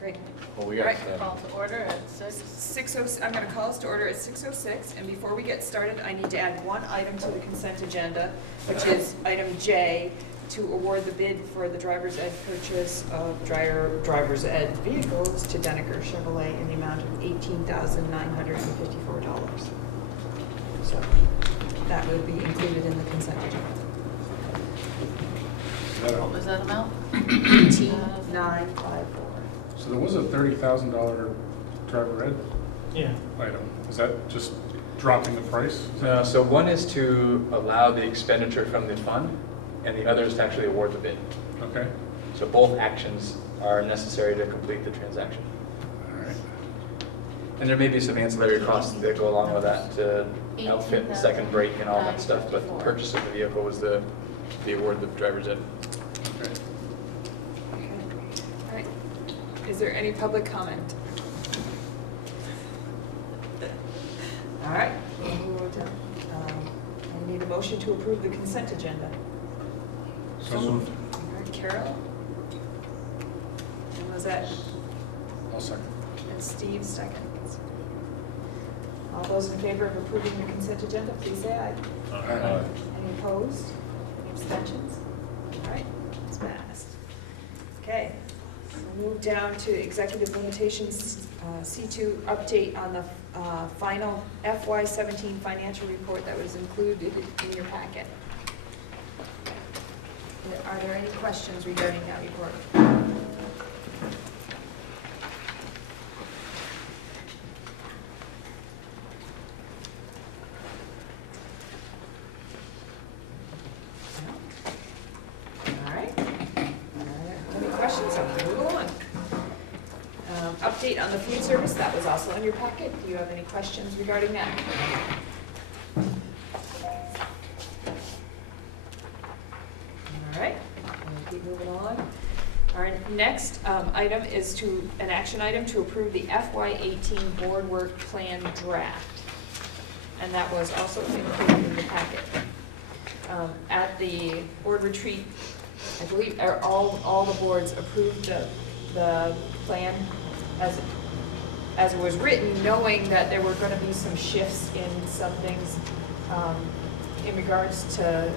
Great. Well, we got Right. Call to order at 6. 6:06, I'm going to call us to order at 6:06, and before we get started, I need to add one item to the consent agenda, which is item J, to award the bid for the driver's ed purchase of driver's ed vehicles to Denneker Chevrolet in the amount of $18,954. So that will be included in the consent agenda. What was that amount? 18,954. So there was a $30,000 driver ed Yeah. item. Is that just dropping the price? No, so one is to allow the expenditure from the fund, and the other is to actually award the bid. Okay, So both actions are necessary to complete the transaction. all right. And there may be some ancillary costs that go along with that to outfit the second brake and all that stuff, but the purchase of the vehicle was the award of the driver's ed. Okay. Okay. All right. Is there any public comment? All right. We'll move on. I need a motion to approve the consent agenda. So moved. All right, Carol? And was that, I'll second. and Steve seconds. All those in favor of approving the consent agenda, please say aye. Aye. Any opposed? Any abstentions? All right, it's passed. Okay, we'll move down to executive limitations, C2 update on the final FY17 financial report that was included in your packet. Are there any questions regarding that report? All right. Any questions? I'll move on. Update on the food service, that was also in your packet. Do you have any questions regarding that? All right, we'll keep moving on. Our next item is an action item to approve the FY18 board work plan draft. And that was also included in the packet. At the board retreat, I believe all the boards approved the plan as it was written, knowing that there were going to be some shifts in some things in regards to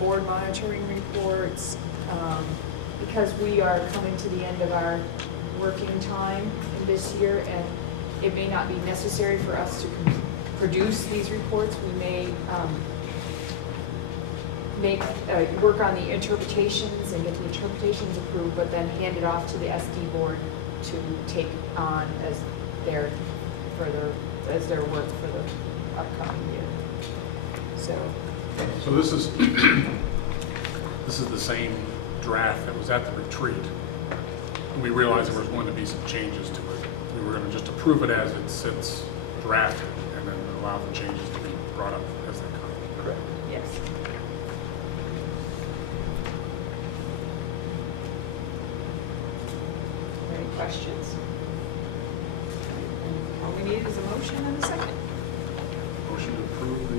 board monitoring reports, because we are coming to the end of our working time in this year, and it may not be necessary for us to produce these reports. We may work on the interpretations and get the interpretations approved, but then hand it off to the SD board to take on as their work for the upcoming year. So So this is the same draft that was at the retreat. We realized there was going to be some changes to it. We were going to just approve it as it sits drafted and then allow the changes to be brought up as they come. Correct. yes. Any questions? All we need is a motion and a second. Motion to approve the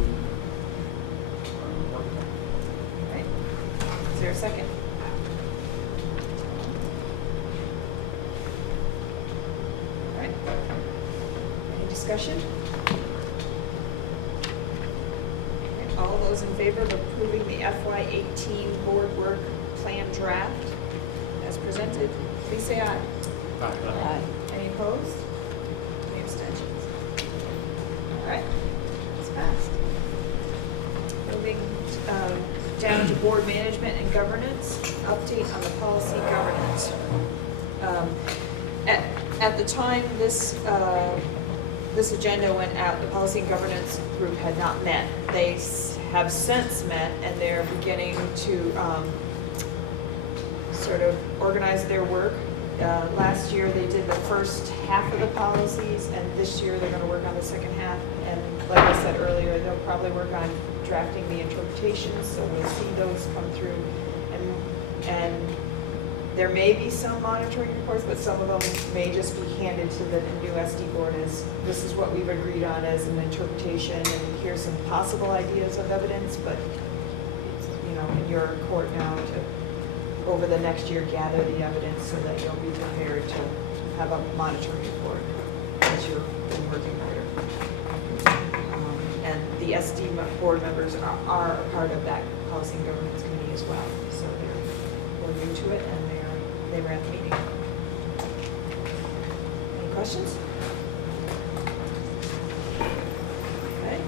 work plan. All right. Is there a second? All right. Any discussion? All right, all those in favor of approving the FY18 board work plan draft as presented, please say aye. Aye. Any opposed? Any abstentions? All right, it's passed. Moving down to board management and governance, update on the policy governance. At the time this agenda went out, the policy and governance group had not met. They have since met, and they're beginning to sort of organize their work. Last year, they did the first half of the policies, and this year, they're going to work on the second half. And like I said earlier, they'll probably work on drafting the interpretations, so we'll see those come through. And there may be some monitoring reports, but some of them may just be handed to the new SD board as, this is what we've agreed on as an interpretation, and here's some possible ideas of evidence, but it's, in your court now to over the next year gather the evidence so that you'll be prepared to have a monitoring board as your working order. And the SD board members are a part of that Housing Governance Committee as well. So they're new to it and they were at the meeting. Any questions? Okay.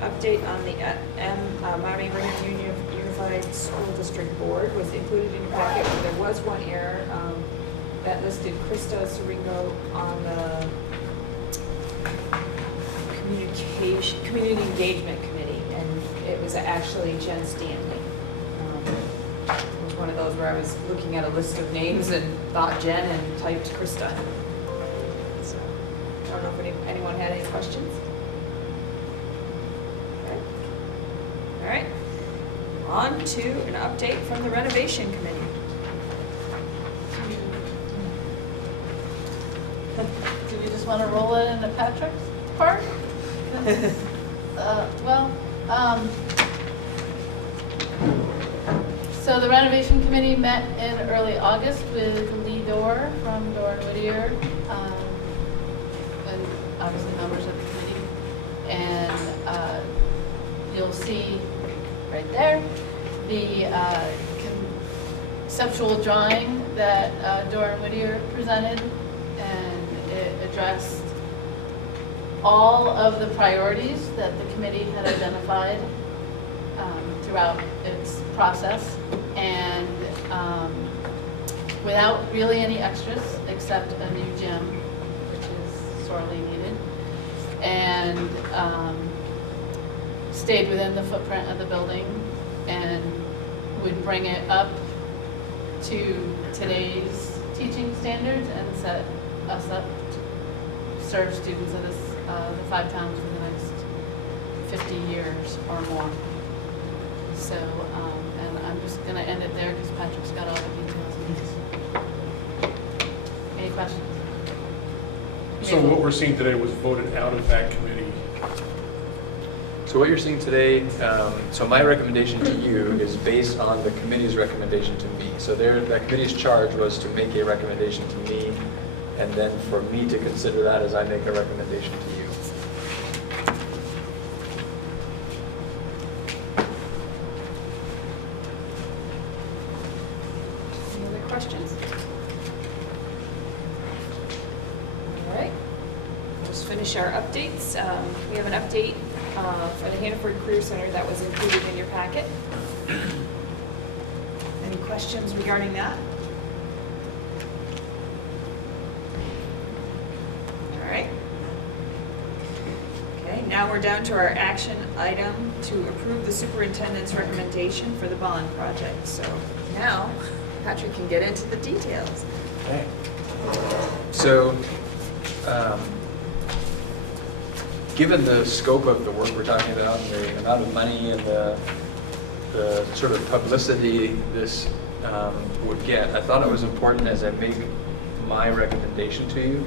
Update on the Mount Abraham Unified School District Board was included in your packet. There was one error that listed Krista Seringo on the Community Engagement Committee, and it was actually Jen Stanley. It was one of those where I was looking at a list of names and thought Jen and typed Krista. So, I don't know if anyone had any questions. Okay. All right. On to an update from the Renovation Committee. Do we just want to roll it into Patrick's part? So the renovation committee met in early August with Lee Dorr from Dorr and Whittier, and obviously members of the committee. And you'll see right there the conceptual drawing that Dorr and Whittier presented, and it addressed all of the priorities that the committee had identified throughout its process, and without really any extras except a new gym, which is sorely needed, and stayed within the footprint of the building and would bring it up to today's teaching standards and set us up to serve students of the 5 towns for the next 50 years or more. So, and I'm just going to end it there because Patrick's got all the details on this. Any questions? So what we're seeing today was voted out of that committee. So what you're seeing today, so my recommendation to you is based on the committee's recommendation to me. So that committee's charge was to make a recommendation to me, and then for me to consider that as I make a recommendation to you. Any other questions? All right. We'll just finish our updates. We have an update for the Hanford Career Center that was included in your packet. Any questions regarding that? All right. Okay, now we're down to our action item to approve the superintendent's recommendation for the bond project. So now Patrick can get into the details. Okay. So, given the scope of the work we're talking about and the amount of money and the sort of publicity this would get, I thought it was important as I make my recommendation to you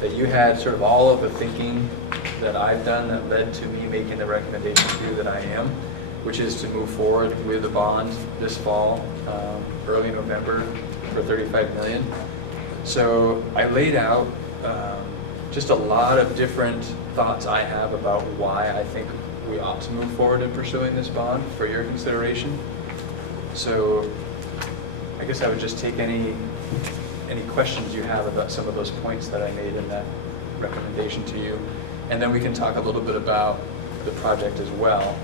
that you had sort of all of the thinking that I've done that led to me making the recommendation to you that I am, which is to move forward with a bond this fall, early November, for $35 million. So I laid out just a lot of different thoughts I have about why I think we ought to move forward in pursuing this bond for your consideration. So I guess I would just take any questions you have about some of those points that I made in that recommendation to you. And then we can talk a little bit about the project as well,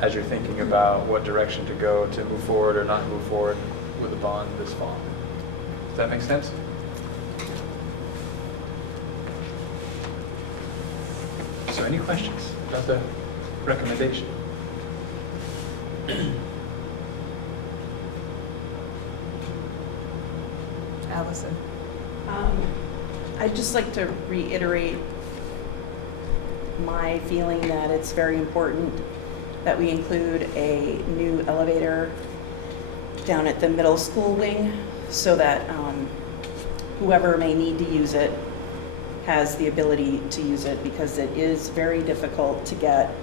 as you're thinking about what direction to go to move forward or not move forward with a bond this fall. Does that make sense? So any questions about the recommendation? Allison. I'd just like to reiterate my feeling that it's very important that we include a new elevator down at the middle school wing so that whoever may need to use it has the ability to use it, because it is very difficult to get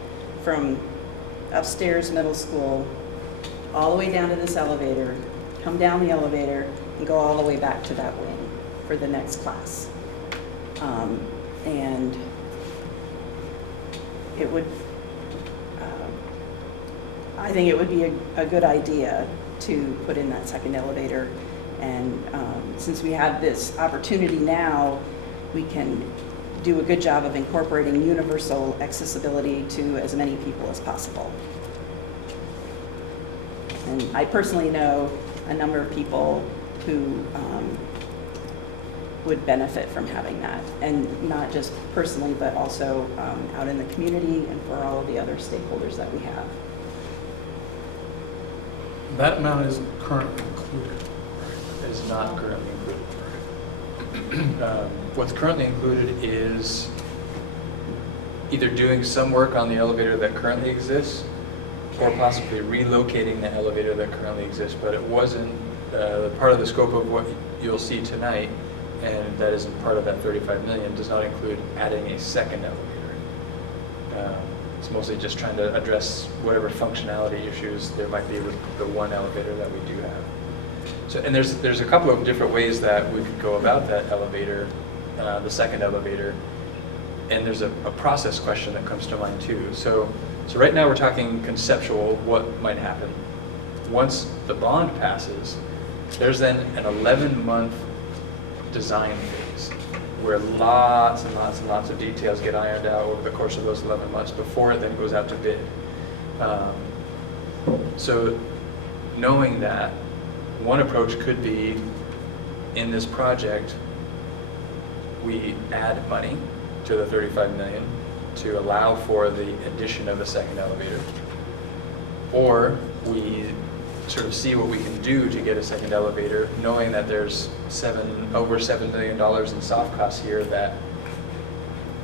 from upstairs middle school all the way down to this elevator, come down the elevator, and go all the way back to that wing for the next class. And it would, I think it would be a good idea to put in that second elevator. And since we have this opportunity now, we can do a good job of incorporating universal accessibility to as many people as possible. And I personally know a number of people who would benefit from having that, and not just personally, but also out in the community and for all of the other stakeholders that we have. That amount isn't currently included. Is not currently included. What's currently included is either doing some work on the elevator that currently exists, or possibly relocating the elevator that currently exists, but it wasn't part of the scope of what you'll see tonight, and that isn't part of that 35 million, does not include adding a second elevator. It's mostly just trying to address whatever functionality issues there might be with the one elevator that we do have. So, and there's a couple of different ways that we could go about that elevator, the second elevator, and there's a process question that comes to mind too. So right now we're talking conceptual, what might happen. Once the bond passes, there's then an 11-month design phase where lots and lots and lots of details get ironed out over the course of those 11 months before it then goes out to bid. So knowing that, one approach could be, in this project, we add money to the 35 million to allow for the addition of the second elevator, or we sort of see what we can do to get a second elevator, knowing that there's over $7 million in soft costs here. That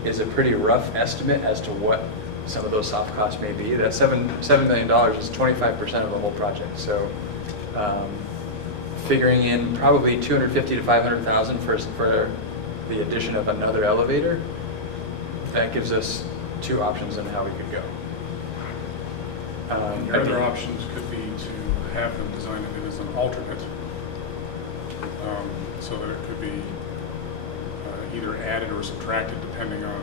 is a pretty rough estimate as to what some of those soft costs may be. That $7 million is 25% of the whole project. So figuring in probably $250,000 to $500,000 for the addition of another elevator, that gives us two options on how we could go. Your other options could be to have them design it as an alternate, so that it could be either added or subtracted depending on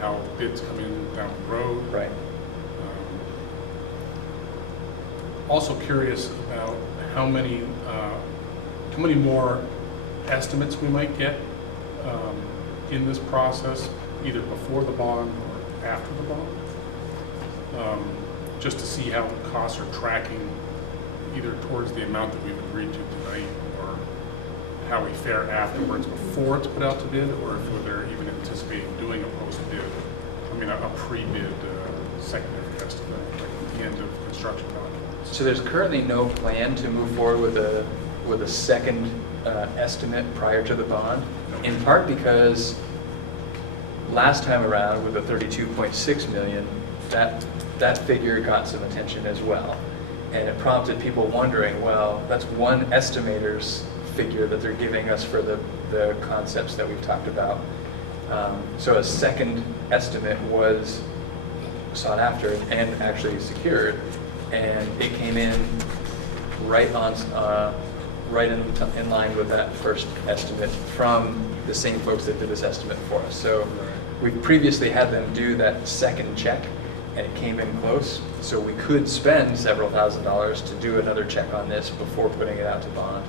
how bids come in down the road. Right. Also curious about how many more estimates we might get in this process, either before the bond or after the bond, just to see how the costs are tracking either towards the amount that we've agreed to tonight, or how we fare afterwards before it's put out to bid, or if they're even anticipating doing a post-bid, a pre-bid secondary estimate at the end of construction documents. So there's currently no plan to move forward with a second estimate prior to the bond, in part because last time around with the 32.6 million, that figure got some attention as well. And it prompted people wondering, well, that's one estimator's figure that they're giving us for the concepts that we've talked about. So a second estimate was sought after and actually secured, and it came in right in line with that first estimate from the same folks that did this estimate for us. So we've previously had them do that second check, and it came in close. So we could spend several $1,000s to do another check on this before putting it out to bond.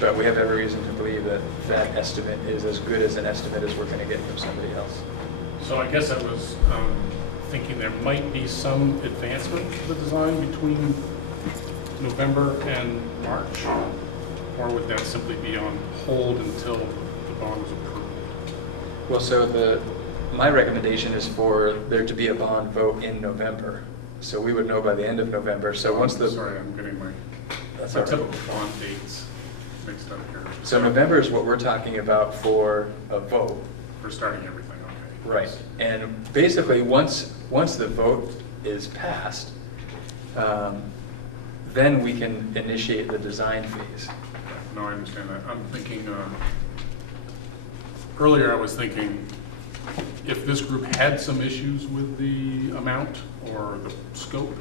But we have every reason to believe that that estimate is as good as an estimate as we're going to get from somebody else. So I guess I was thinking there might be some advancement to the design between November and March, or would that simply be on hold until the bond was approved? Well, so my recommendation is for there to be a bond vote in November. So we would know by the end of November. So once the... Sorry, I'm getting my That's all right. typical bond dates mixed up here. So November is what we're talking about for a vote. We're starting everything, okay. Right. And basically, once the vote is passed, then we can initiate the design phase. No, I understand that. I'm thinking, earlier I was thinking, if this group had some issues with the amount or the scope,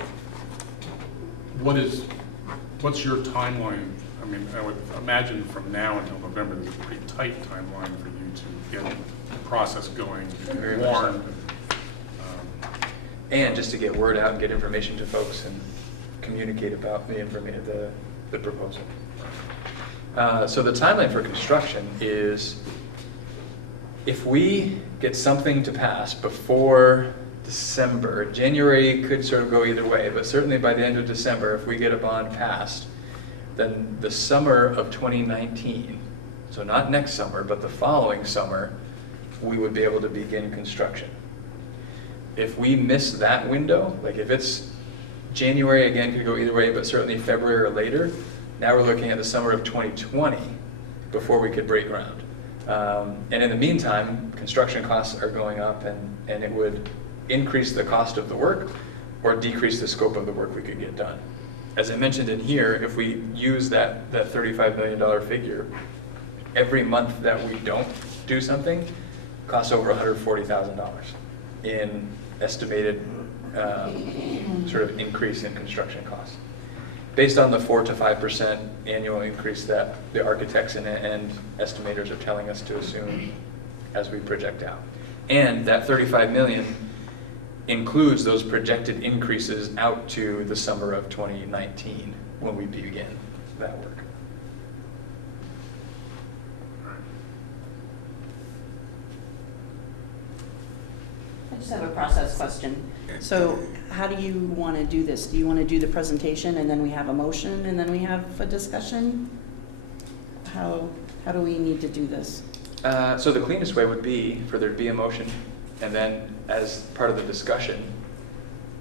what's your timeline I mean, I would imagine from now until November, there's a pretty tight timeline for you to get the process going, Very much so. warn. And just to get word out and get information to folks and communicate about the information, the proposal. So the timeline for construction is, if we get something to pass before December, January could sort of go either way, but certainly by the end of December, if we get a bond passed, then the summer of 2019, so not next summer, but the following summer, we would be able to begin construction. If we miss that window, like if it's January, again, could go either way, but certainly February or later, now we're looking at the summer of 2020 before we could break ground. And in the meantime, construction costs are going up, and it would increase the cost of the work or decrease the scope of the work we could get done. As I mentioned in here, if we use that $35 million figure, every month that we don't do something costs over $140,000 in estimated sort of increase in construction costs, based on the 4 to 5% annual increase that the architects and estimators are telling us to assume as we project out. And that $35 million includes those projected increases out to the summer of 2019 when we begin that work. I just have a process question. So how do you want to do this? Do you want to do the presentation and then we have a motion and then we have a discussion? How do we need to do this? So the cleanest way would be for there to be a motion, and then as part of the discussion,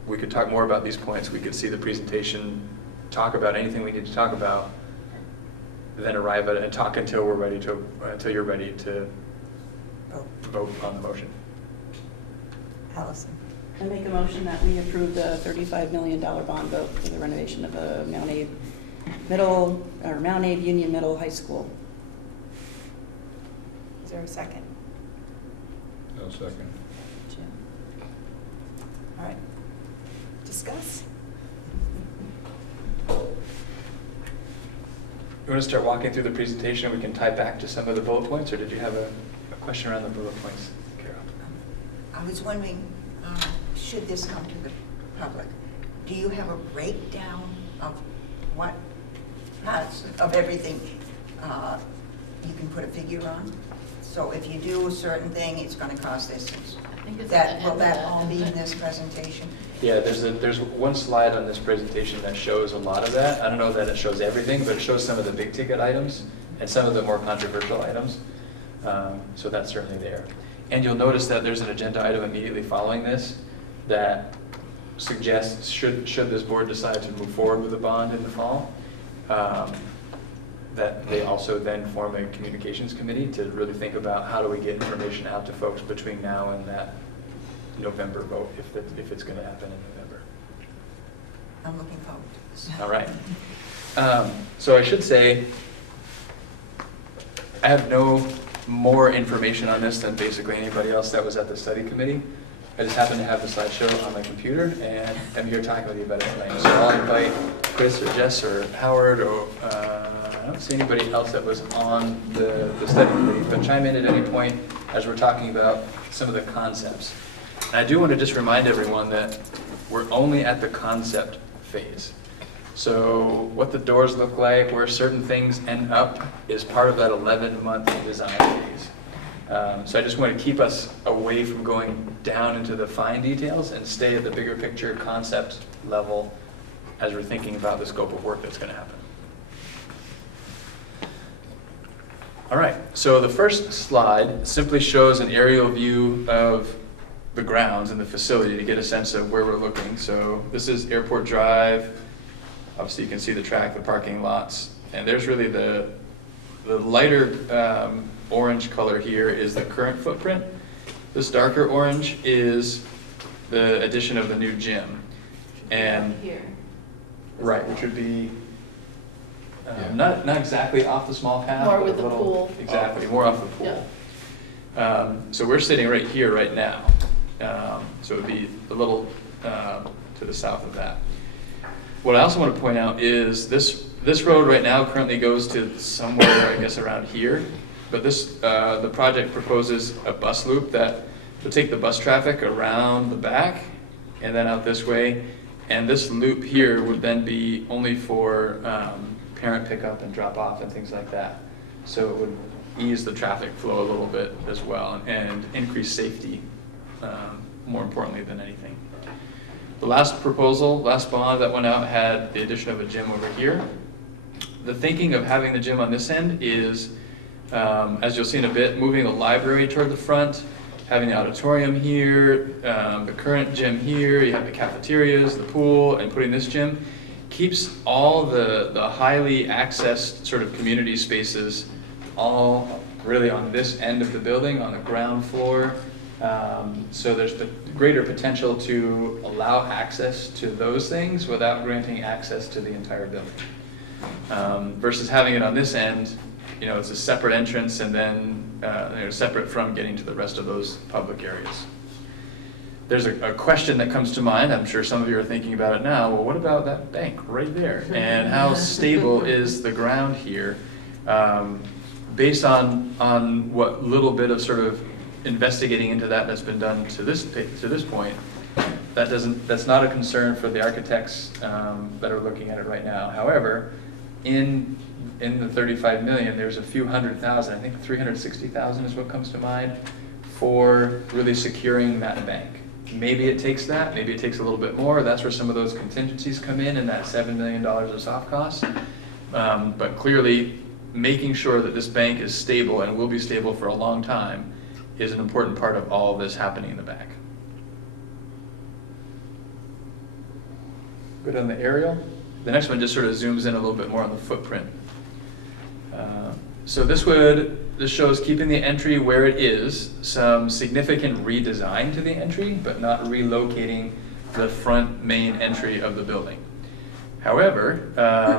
we could talk more about these points. We could see the presentation, talk about anything we need to talk about, then arrive at it and talk until we're ready to, until you're ready to vote on the motion. Allison. I make a motion that we approve the $35 million bond vote for the renovation of the MtAbe Middle, or MtAbe Union Middle High School. Is there a second? No second. Jim. All right. Discuss. You want to start walking through the presentation? We can tie back to some of the bullet points, or did you have a question around the bullet points, Carol? I was wondering, should this come to the public, do you have a breakdown of what parts of everything you can put a figure on? So if you do a certain thing, it's going to cost this. I think it's That, at the will end that of all the- be in this presentation? Yeah, there's one slide on this presentation that shows a lot of that. I don't know that it shows everything, but it shows some of the big ticket items and some of the more controversial items. So that's certainly there. And you'll notice that there's an agenda item immediately following this that suggests, should this board decide to move forward with the bond in the fall, that they also then form a communications committee to really think about how do we get information out to folks between now and that November vote, if it's going to happen in November. I'm looking forward to this. All right. So I should say, I have no more information on this than basically anybody else that was at the study committee. I just happen to have the slideshow on my computer, and I'm here talking with you about it tonight. So I'll invite Chris or Jess or Howard, or I don't see anybody else that was on the study committee, but chime in at any point as we're talking about some of the concepts. And I do want to just remind everyone that we're only at the concept phase. So what the doors look like, where certain things end up, is part of that 11-month design phase. So I just want to keep us away from going down into the fine details and stay at the bigger picture concept level as we're thinking about the scope of work that's going to happen. All right, so the first slide simply shows an aerial view of the grounds and the facility to get a sense of where we're looking. So this is Airport Drive. Obviously you can see the track, the parking lots, and there's really the lighter orange color here is the current footprint. This darker orange is the addition of the new gym. And Here. right, which would be not exactly off the small path. More but with a the little- pool. Exactly, more off the pool. So we're sitting right here right now. So it would be a little to the south of that. What I also want to point out is this This road right now currently goes to somewhere, I guess, around here. But this, the project proposes a bus loop that would take the bus traffic around the back and then out this way. And this loop here would then be only for parent pickup and drop off and things like that. So it would ease the traffic flow a little bit as well and increase safety, more importantly than anything. The last proposal, last bond that went out had the addition of a gym over here. The thinking of having the gym on this end is, as you'll see in a bit, moving the library toward the front, having the auditorium here, the current gym here, you have the cafeterias, the pool, and putting this gym, keeps all the highly accessed sort of community spaces all really on this end of the building, on the ground floor. So there's the greater potential to allow access to those things without granting access to the entire building. Versus having it on this end, you know, it's a separate entrance and then separate from getting to the rest of those public areas. There's a question that comes to mind, I'm sure some of you are thinking about it now, well, what about that bank right there? And how stable is the ground here? Based on what little bit of sort of investigating into that's been done to this point, that's not a concern for the architects that are looking at it right now. However, in the 35 million, there's a few $100,000, I think 360,000 is what comes to mind, for really securing that bank. Maybe it takes that, maybe it takes a little bit more. That's where some of those contingencies come in that $7 million of soft costs. But clearly, making sure that this bank is stable and will be stable for a long time is an important part of all of this happening in the back. Good on the aerial. The next one just sort of zooms in a little bit more on the footprint. So this shows keeping the entry where it is, some significant redesign to the entry, but not relocating the front main entry of the building. However,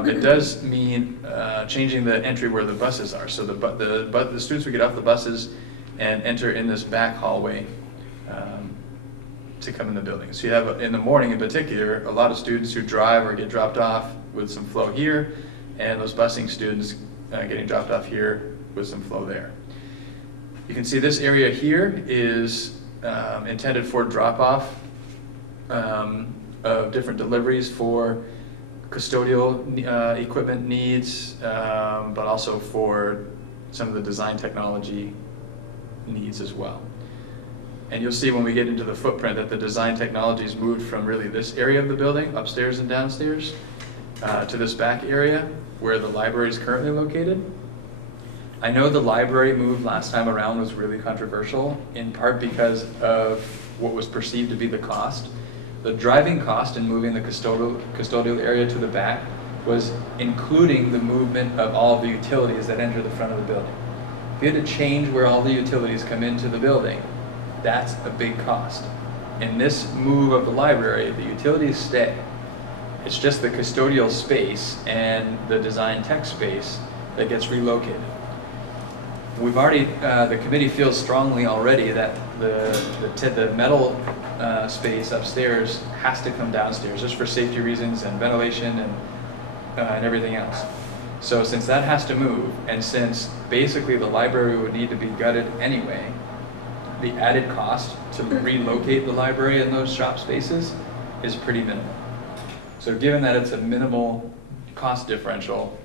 it does mean changing the entry where the buses are. So the students would get off the buses and enter in this back hallway to come in the building. So you have, in the morning in particular, a lot of students who drive or get dropped off with some flow here, and those busing students getting dropped off here with some flow there. You can see this area here is intended for drop-off of different deliveries for custodial equipment needs, but also for some of the design technology needs as well. And you'll see when we get into the footprint that the design technologies moved from really this area of the building, upstairs and downstairs, to this back area where the library is currently located. I know the library move last time around was really controversial, in part because of what was perceived to be the cost. The driving cost in moving the custodial area to the back was including the movement of all the utilities that enter the front of the building. If you had to change where all the utilities come into the building, that's a big cost. In this move of the library, the utilities stay. It's just the custodial space and the design tech space that gets relocated. We've already, the committee feels strongly already that the metal space upstairs has to come downstairs just for safety reasons and ventilation and everything else. So since that has to move, and since basically the library would need to be gutted anyway, the added cost to relocate the library in those shop spaces is pretty minimal. So given that it's a minimal cost differential,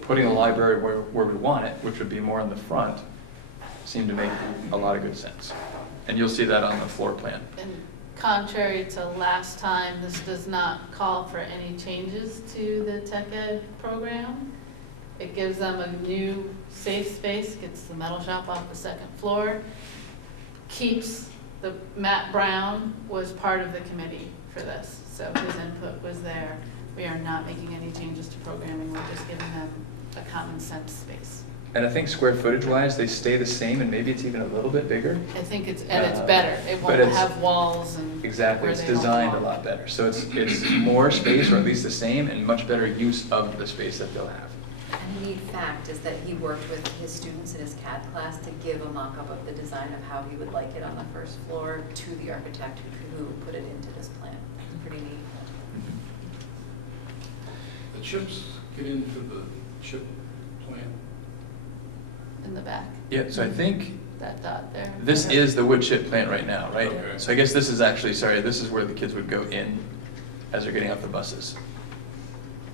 putting the library where we want it, which would be more in the front, seemed to make a lot of good sense. And you'll see that on the floor plan. And contrary to last time, this does not call for any changes to the tech ed program. It gives them a new safe space, gets the metal shop off the second floor, keeps Matt Brown was part of the committee for this, so his input was there. We are not making any changes to programming, we're just giving them a common sense space. And I think square footage wise, they stay the same, and maybe it's even a little bit bigger. I think it's better. It won't have walls and exactly, it's designed a lot better. So it's more space, or at least the same, and much better use of the space that they'll have. And a neat fact is that he worked with his students in his CAD class to give a mock-up of the design of how he would like it on the first floor to the architect who put it into this plan. It's pretty neat. The chips get into the chip plant? In the back, Yeah, so I think that dot there. this is the wood chip plant right now, right? Okay. So I guess this is actually, sorry, this is where the kids would go in as they're getting off the buses.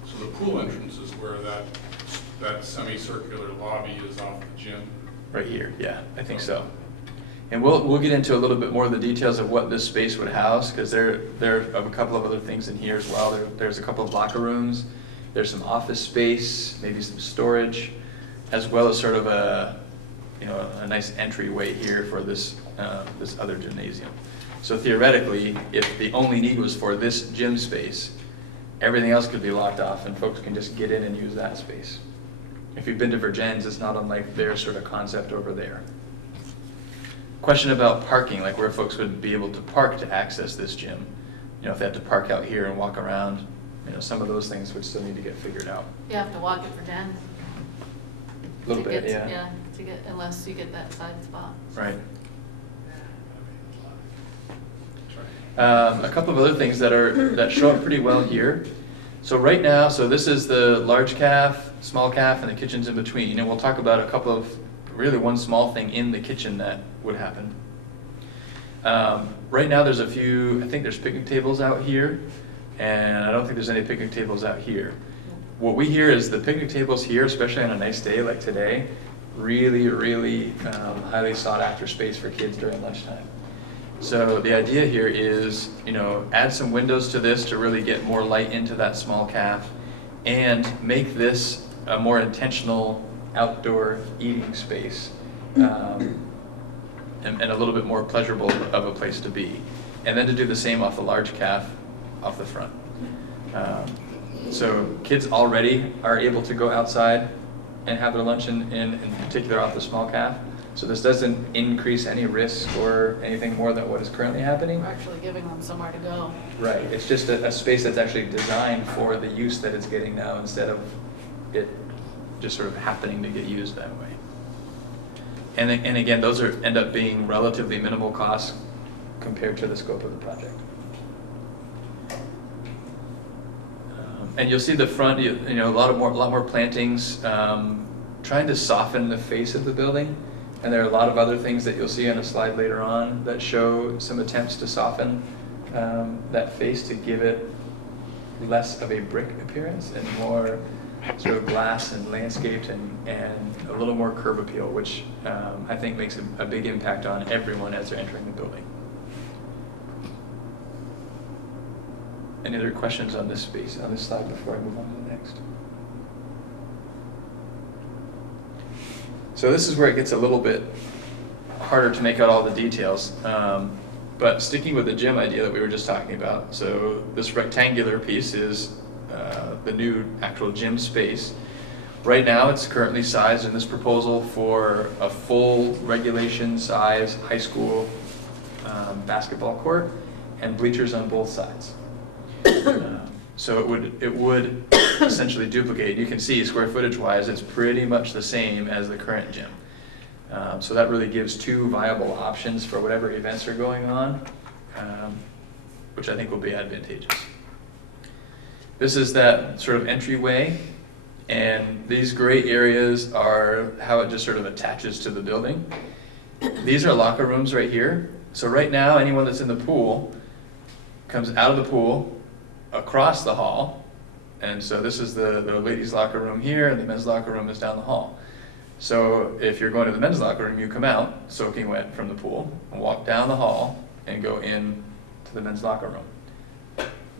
So the pool entrance is where that semicircular lobby is off the gym. Right here, yeah, I think so. And we'll get into a little bit more of the details of what this space would house, because there are a couple of other things in here as well. There's a couple of locker rooms, there's some office space, maybe some storage, as well as sort of a nice entryway here for this other gymnasium. So theoretically, if the only need was for this gym space, everything else could be locked off and folks can just get in and use that space. If you've been to Virgins, it's not unlike their sort of concept over there. Question about parking, like where folks would be able to park to access this gym. If they have to park out here and walk around, some of those things would still need to get figured out. You have to walk it for 10. A little to bit, get to- yeah. Yeah, unless you get that side spot. Right. A couple of other things that show up pretty well here. So right now, so this is the large calf, small calf, and the kitchen's in between. And we'll talk about a couple of, really one small thing in the kitchen that would happen. Right now there's a few, I think there's picnic tables out here, and I don't think there's any picnic tables out here. What we hear is the picnic tables here, especially on a nice day like today, really, really highly sought after space for kids during lunchtime. So the idea here is, add some windows to this to really get more light into that small calf and make this a more intentional outdoor eating space and a little bit more pleasurable of a place to be. And then to do the same off the large calf off the front. So kids already are able to go outside and have their lunch in particular off the small calf. So this doesn't increase any risk or anything more than what is currently happening. We're actually giving them somewhere to go. Right, it's just a space that's actually designed for the use that it's getting now instead of it just sort of happening to get used that way. And again, those end up being relatively minimal costs compared to the scope of the project. And you'll see the front, a lot more plantings, trying to soften the face of the building. And there are a lot of other things that you'll see on a slide later on that show some attempts to soften that face to give it less of a brick appearance and more sort of glass and landscaped and a little more curb appeal, which I think makes a big impact on everyone as they're entering the building. Any other questions on this space, on this slide before I move on to the next? So this is where it gets a little bit harder to make out all the details. But sticking with the gym idea that we were just talking about, so this rectangular piece is the new actual gym space. Right now it's currently sized in this proposal for a full regulation size high school basketball court and bleachers on both sides. So it would essentially duplicate. You can see square footage wise, it's pretty much the same as the current gym. So that really gives two viable options for whatever events are going on, which I think will be advantageous. This is that sort of entryway, and these gray areas are how it just sort of attaches to the building. These are locker rooms right here. So right now, anyone that's in the pool comes out of the pool across the hall, and so this is the ladies' locker room here, and the men's locker room is down the hall. So if you're going to the men's locker room, you come out soaking wet from the pool and walk down the hall and go in to the men's locker room.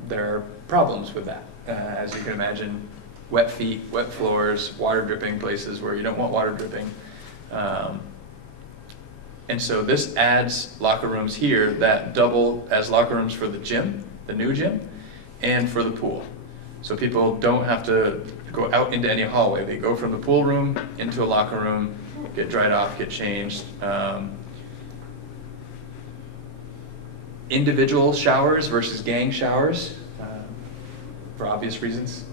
There are problems with that. As you can imagine, wet feet, wet floors, water dripping places where you don't want water dripping. And so this adds locker rooms here that double as locker rooms for the gym, the new gym, and for the pool. So people don't have to go out into any hallway. They go from the pool room into a locker room, get dried off, get changed. Individual showers versus gang showers, for obvious reasons.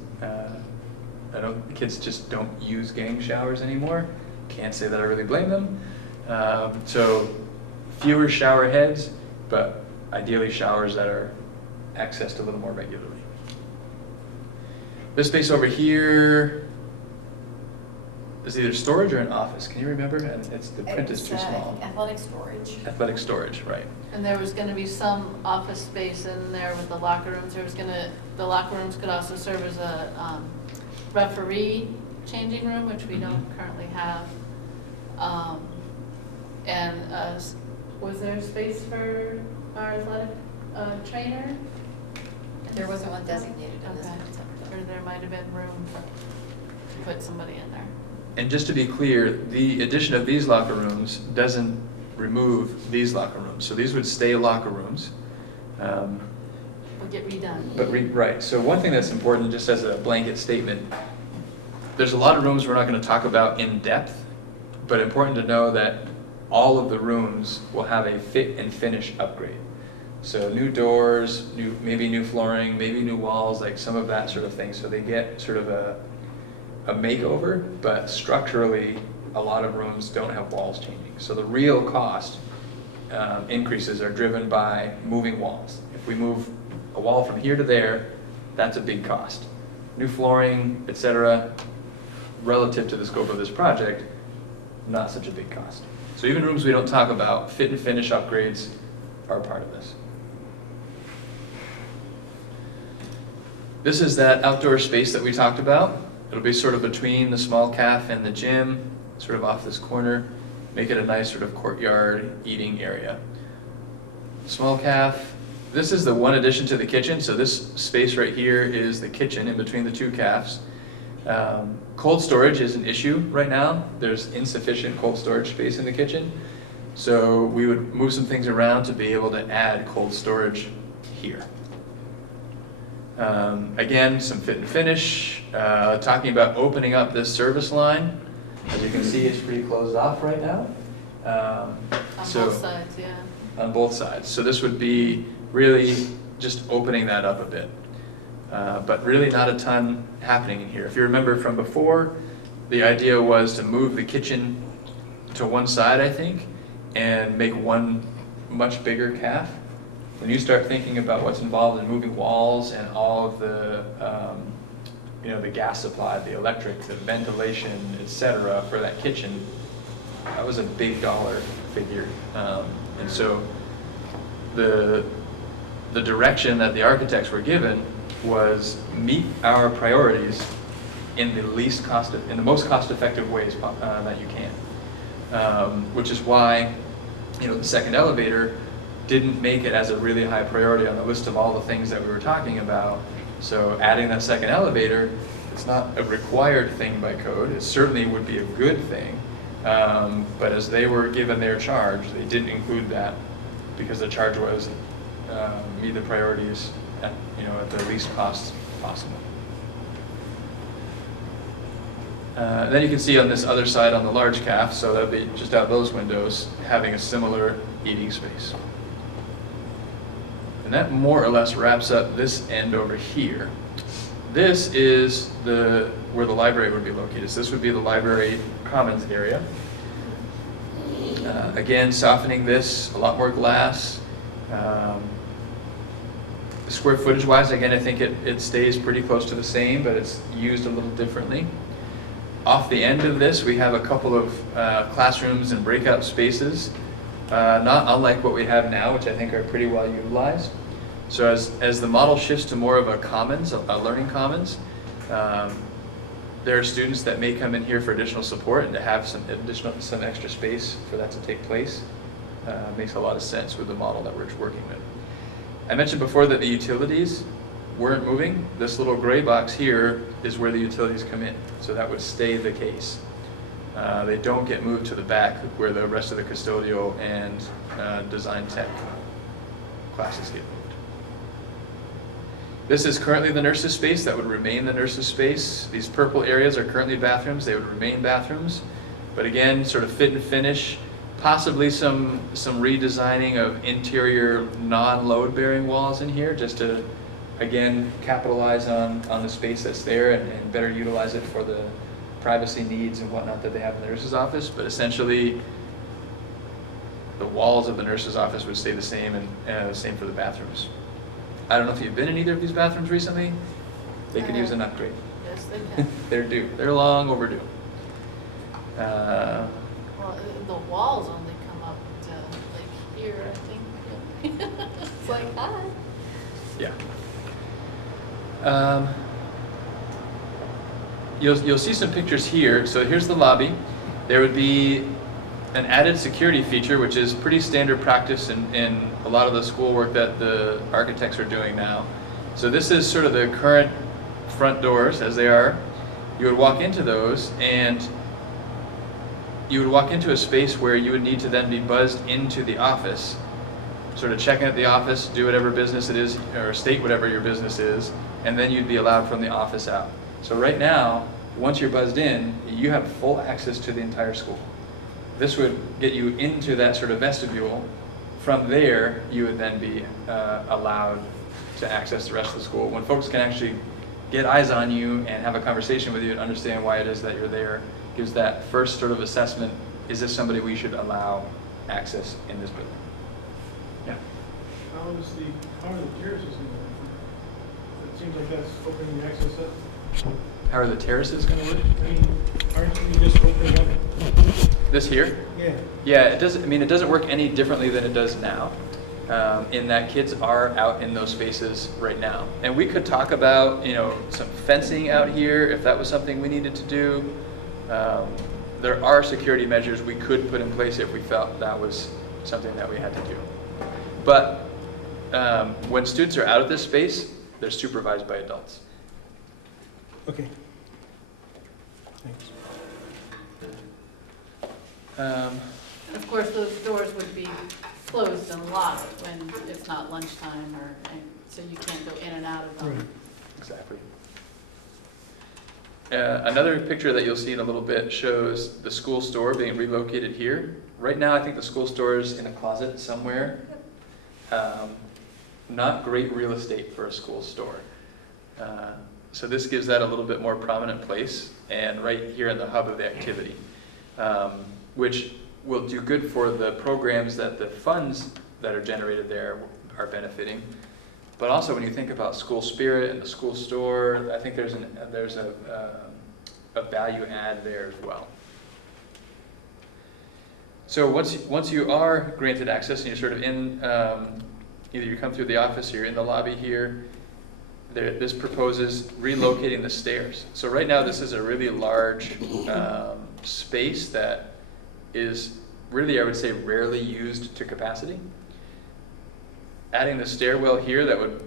Kids just don't use gang showers anymore. Can't say that I really blame them. So fewer shower heads, but ideally showers that are accessed a little more regularly. This space over here is either storage or an office. Can you remember? And the print is too small. Athletic storage. Athletic storage, right. And there was gonna be some office space in there with the locker rooms. The locker rooms could also serve as a referee changing room, which we don't currently have. Was there space for our athletic trainer? There wasn't one designated in this Okay. concept. Or there might have been room to put somebody in there. And just to be clear, the addition of these locker rooms doesn't remove these locker rooms. So these would stay locker rooms. Will get redone. But right, so one thing that's important, just as a blanket statement, there's a lot of rooms we're not going to talk about in depth, but important to know that all of the rooms will have a fit and finish upgrade. So new doors, maybe new flooring, maybe new walls, like some of that sort of thing. So they get sort of a makeover, but structurally, a lot of rooms don't have walls changing. So the real cost increases are driven by moving walls. If we move a wall from here to there, that's a big cost. New flooring, etc., relative to the scope of this project, not such a big cost. So even rooms we don't talk about, fit and finish upgrades are part of this. This is that outdoor space that we talked about. It'll be sort of between the small caf and the gym, sort of off this corner, make it a nice sort of courtyard eating area. Small caf, this is the one addition to the kitchen, so this space right here is the kitchen in between the two cafs. Cold storage is an issue right now. There's insufficient cold storage space in the kitchen, so we would move some things around to be able to add cold storage here. Again, some fit and finish, talking about opening up this service line. As you can see, it's pretty closed off right now. On both sides, yeah. On both sides. So this would be really just opening that up a bit. But really not a ton happening in here. If you remember from before, the idea was to move the kitchen to one side, I think, and make one much bigger caf. When you start thinking about what's involved in moving walls and all of the, the gas supply, the electric, the ventilation, etc., for that kitchen, that was a big dollar figure. And so the direction that the architects were given was meet our priorities in the most cost-effective ways that you can, which is why, the second elevator didn't make it as a really high priority on the list of all the things that we were talking about. So adding that second elevator, it's not a required thing by code. It certainly would be a good thing, but as they were given their charge, they didn't include that because the charge was meet the priorities at the least cost possible. Then you can see on this other side on the large caf, so that'd be just out those windows, having a similar eating space. And that more or less wraps up this end over here. This is where the library would be located. So this would be the library commons area. Again, softening this, a lot more glass. Square footage wise, again, I think it stays pretty close to the same, but it's used a little differently. Off the end of this, we have a couple of classrooms and breakout spaces, not unlike what we have now, which I think are pretty well utilized. So as the model shifts to more of a commons, a learning commons, there are students that may come in here for additional support, and to have some extra space for that to take place makes a lot of sense with the model that we're working with. I mentioned before that the utilities weren't moving. This little gray box here is where the utilities come in, so that would stay the case. They don't get moved to the back where the rest of the custodial and design tech classes get moved. This is currently the nurses' space. That would remain the nurses' space. These purple areas are currently bathrooms. They would remain bathrooms. But again, sort of fit and finish, possibly some redesigning of interior non-load bearing walls in here, just to, again, capitalize on the space that's there and better utilize it for the privacy needs and whatnot that they have in the nurse's office. But essentially, the walls of the nurse's office would stay the same, and the same for the bathrooms. I don't know if you've been in either of these bathrooms recently. They could use an upgrade. Yes, they can. They're due. They're long overdue. Well, the walls only come up to like here, I think. It's like, hi. Yeah. You'll see some pictures here. So here's the lobby. There would be an added security feature, which is pretty standard practice in a lot of the schoolwork that the architects are doing now. So this is sort of the current front doors as they are. You would walk into those, and you would walk into a space where you would need to then be buzzed into the office, sort of check in at the office, do whatever business it is, or state whatever your business is, and then you'd be allowed from the office out. So right now, once you're buzzed in, you have full access to the entire school. This would get you into that sort of vestibule. From there, you would then be allowed to access the rest of the school. When folks can actually get eyes on you and have a conversation with you and understand why it is that you're there, gives that first sort of assessment, is this somebody we should allow access in this building? Yeah. How are the terraces going to work? It seems like that's opening the access up. How are the terraces going to work? I mean, aren't you just opening up? This here? Yeah. Yeah, it doesn't. I mean, it doesn't work any differently than it does now. In that kids are out in those spaces right now, and we could talk about some fencing out here if that was something we needed to do. There are security measures we could put in place if we felt that was something that we had to do. But when students are out of this space, they're supervised by adults. Okay. Thanks. Of course, those doors would be closed and locked when it's not lunchtime, so you can't go in and out of them. Right. Exactly. Another picture that you'll see in a little bit shows the school store being relocated here. Right now, I think the school store is in a closet somewhere. Not great real estate for a school store. So this gives that a little bit more prominent place, and right here in the hub of the activity, which will do good for the programs that the funds that are generated there are benefiting. But also when you think about school spirit and the school store, I think there's a value add there as well. So once you are granted access and you're sort of in, either you come through the office or you're in the lobby here, this proposes relocating the stairs. So right now this is a really large space that is really, I would say, rarely used to capacity. Adding the stairwell here that would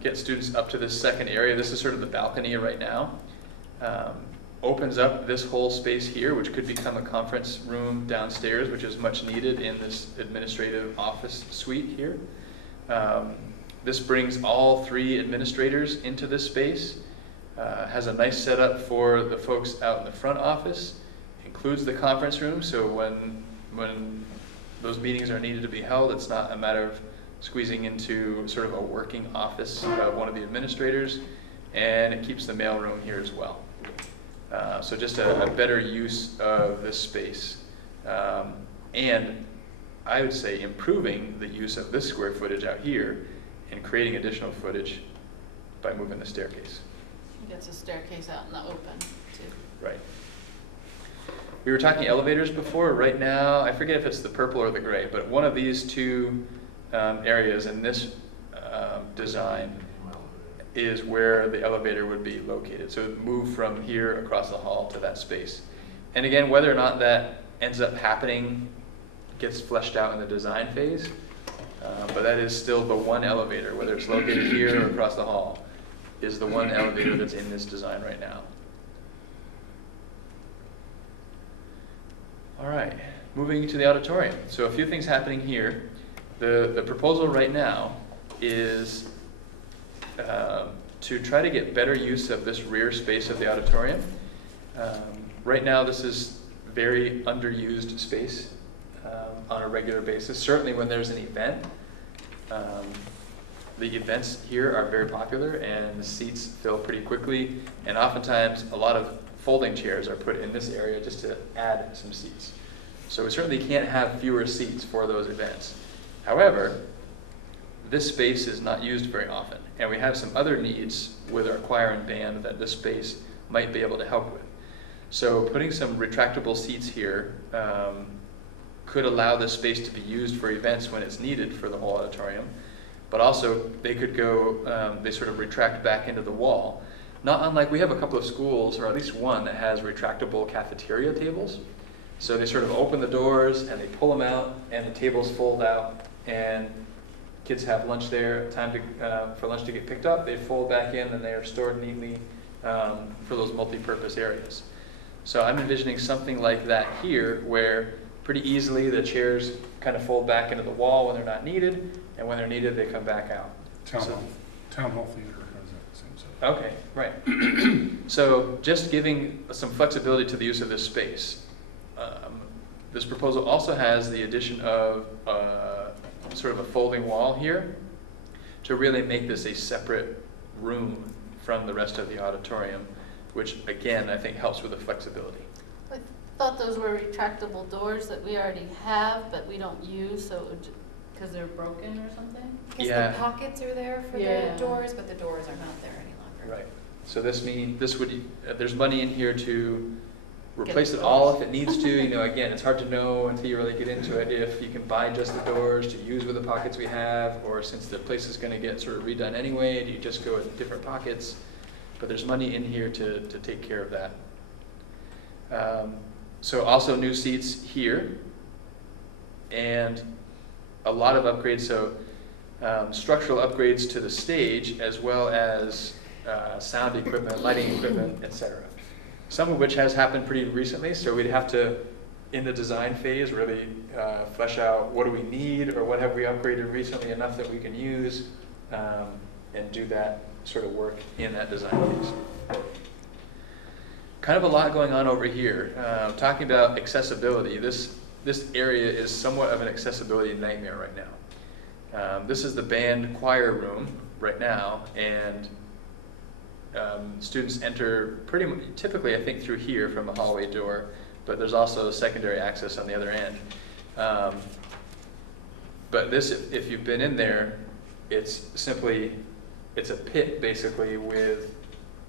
get students up to this second area, this is sort of the balcony right now, opens up this whole space here, which could become a conference room downstairs, which is much needed in this administrative office suite here. This brings all 3 administrators into this space, has a nice setup for the folks out in the front office, includes the conference room, so when those meetings are needed to be held, it's not a matter of squeezing into sort of a working office of one of the administrators, and it keeps the mailroom here as well. So just a better use of this space. And I would say improving the use of this square footage out here and creating additional footage by moving the staircase. It gets a staircase out in the open, too. Right. We were talking elevators before. Right now, I forget if it's the purple or the gray, but one of these 2 areas in this design is where the elevator would be located. So it would move from here across the hall to that space. And again, whether or not that ends up happening gets fleshed out in the design phase, but that is still the one elevator, whether it's located here or across the hall, is the one elevator that's in this design right now. All right, moving to the auditorium. So a few things happening here. The proposal right now is to try to get better use of this rear space of the auditorium. Right now, this is very underused space on a regular basis. Certainly when there's an event, the events here are very popular and the seats fill pretty quickly, and oftentimes a lot of folding chairs are put in this area just to add some seats. So we certainly can't have fewer seats for those events. However, this space is not used very often. And we have some other needs with our choir and band that this space might be able to help with. So putting some retractable seats here could allow this space to be used for events when it's needed for the whole auditorium. But also they could go, they sort of retract back into the wall. Not unlike, we have a couple of schools, or at least one, that has retractable cafeteria tables. So they sort of open the doors and they pull them out and the tables fold out and kids have lunch there, time to, for lunch to get picked up, they fold back in and they are stored neatly for those multi-purpose areas. So I'm envisioning something like that here where pretty easily the chairs kind of fold back into the wall when they're not needed, and when they're needed they come back out. Town hall theater has that same setup. Okay, right. So just giving some flexibility to the use of this space. This proposal also has the addition of sort of a folding wall here to really make this a separate room from the rest of the auditorium, which again I think helps with the flexibility. I thought those were retractable doors that we already have, but we don't use, so because they're broken or something? Because Yeah. the pockets are there for Yeah. the doors, but the doors are not there any longer. Right. So this would, there's money in here to replace Get it the all doors. if it needs to. You know, again, it's hard to know until you really get into it if you can buy just the doors to use with the pockets we have, or since the place is going to get sort of redone anyway, do you just go with different pockets? But there's money in here to take care of that. So also new seats here, and a lot of upgrades. So structural upgrades to the stage, as well as sound equipment, lighting equipment, etc. Some of which has happened pretty recently, so we'd have to, in the design phase, really flesh out what do we need, or what have we upgraded recently enough that we can use, and do that sort of work in that design phase. Kind of a lot going on over here. Talking about accessibility, this area is somewhat of an accessibility nightmare right now. This is the band choir room right now, and students enter pretty much, typically I think through here from a hallway door, but there's also secondary access on the other end. But this, if you've been in there, it's a pit basically with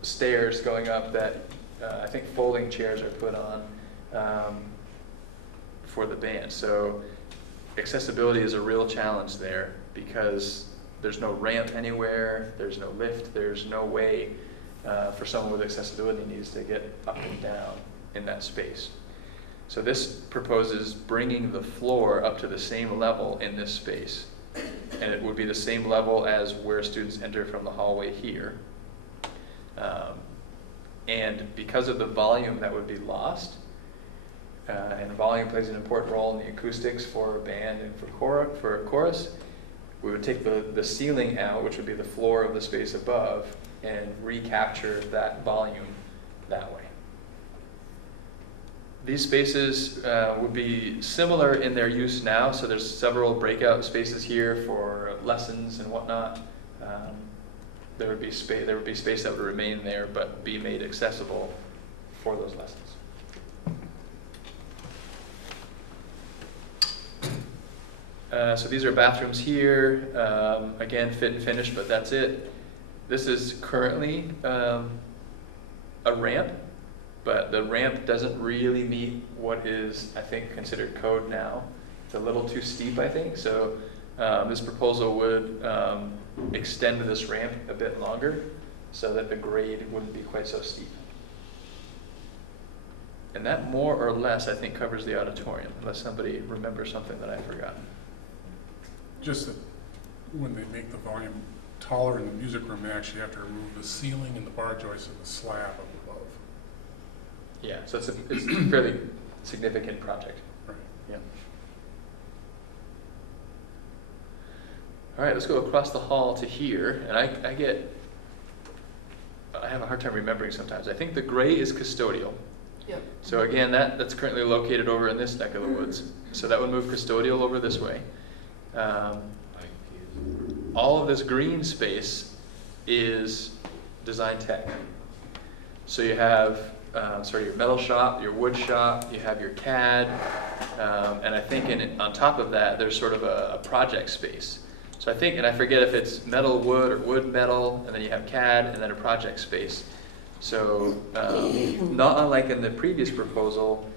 stairs going up that I think folding chairs are put on for the band. So accessibility is a real challenge there because there's no ramp anywhere, there's no lift, there's no way for someone with accessibility needs to get up and down in that space. So this proposes bringing the floor up to the same level in this space. And it would be the same level as where students enter from the hallway here. And because of the volume that would be lost, and volume plays an important role in the acoustics for band and for chorus, we would take the ceiling out, which would be the floor of the space above, and recapture that volume that way. These spaces would be similar in their use now, so there's several breakout spaces here for lessons and whatnot. There would be space that would remain there, but be made accessible for those lessons. So these are bathrooms here. Again, fit and finish, but that's it. This is currently a ramp, but the ramp doesn't really meet what is, I think, considered code now. It's a little too steep, I think. So this proposal would extend this ramp a bit longer so that the grade wouldn't be quite so steep. And that more or less, I think, covers the auditorium, unless somebody remembers something that I've forgotten. Just that when they make the volume taller in the music room, they actually have to remove the ceiling and the bar joists and the slab up above. Yeah, so it's a fairly significant project. Right. Yeah. All right, let's go across the hall to here, and I have a hard time remembering sometimes. I think the gray is custodial. Yep. So again, that's currently located over in this neck of the woods. So that would move custodial over this way. All of this green space is design tech. So you have your metal shop, your wood shop, you have your CAD, and I think on top of that there's sort of a project space. So I think, and I forget if it's metal, wood, or wood, metal, and then you have CAD, and then a project space. So not unlike in the previous proposal,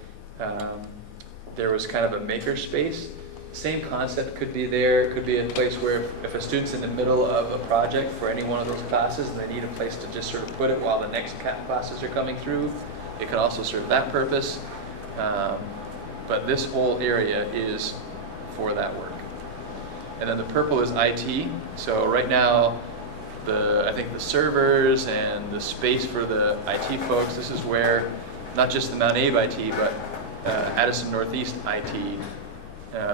there was kind of a maker space. Same concept could be there. Could be a place where if a student's in the middle of a project for any one of those classes and they need a place to just sort of put it while the next classes are coming through, it can also serve that purpose. But this whole area is for that work. And then the purple is IT. So right now, I think the servers and the space for the IT folks, this is where not just the MtAbe IT, but Addison Northeast IT,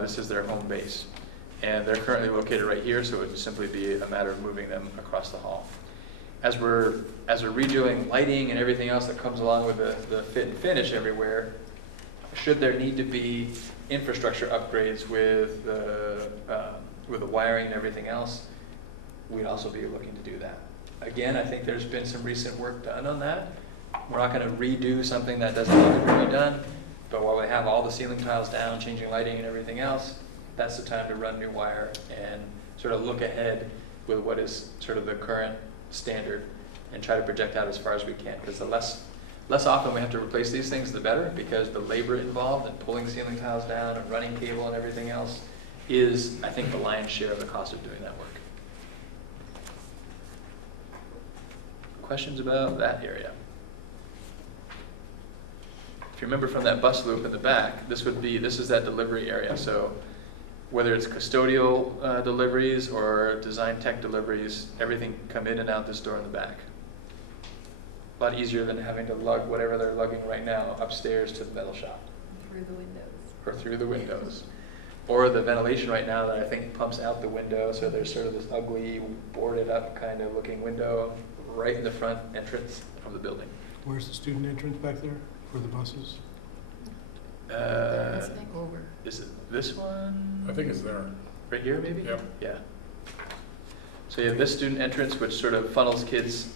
this is their home base. And they're currently located right here, so it would simply be a matter of moving them across the hall. As we're redoing lighting and everything else that comes along with the fit and finish everywhere, should there need to be infrastructure upgrades with the wiring and everything else, we'd also be looking to do that. Again, I think there's been some recent work done on that. We're not going to redo something that doesn't need to be redone, but while we have all the ceiling tiles down, changing lighting and everything else, that's the time to run new wire and sort of look ahead with what is sort of the current standard and try to project out as far as we can, because the less often we have to replace these things, the better, because the labor involved in pulling ceiling tiles down and running cable and everything else is, I think, the lion's share of the cost of doing that work. Questions about that area? If you remember from that bus loop in the back, this is that delivery area. So whether it's custodial deliveries or design tech deliveries, everything come in and out this door in the back. A lot easier than having to lug whatever they're lugging right now upstairs to the metal shop. Through the windows. Or through the windows. Or the ventilation right now that I think pumps out the window, so there's sort of this ugly, boarded up kind of looking window right in the front entrance of the building. Where's the student entrance back there for the buses? Over. Is it this one? I think it's there. Right here, maybe? Yep. Yeah. So you have this student entrance, which sort of funnels kids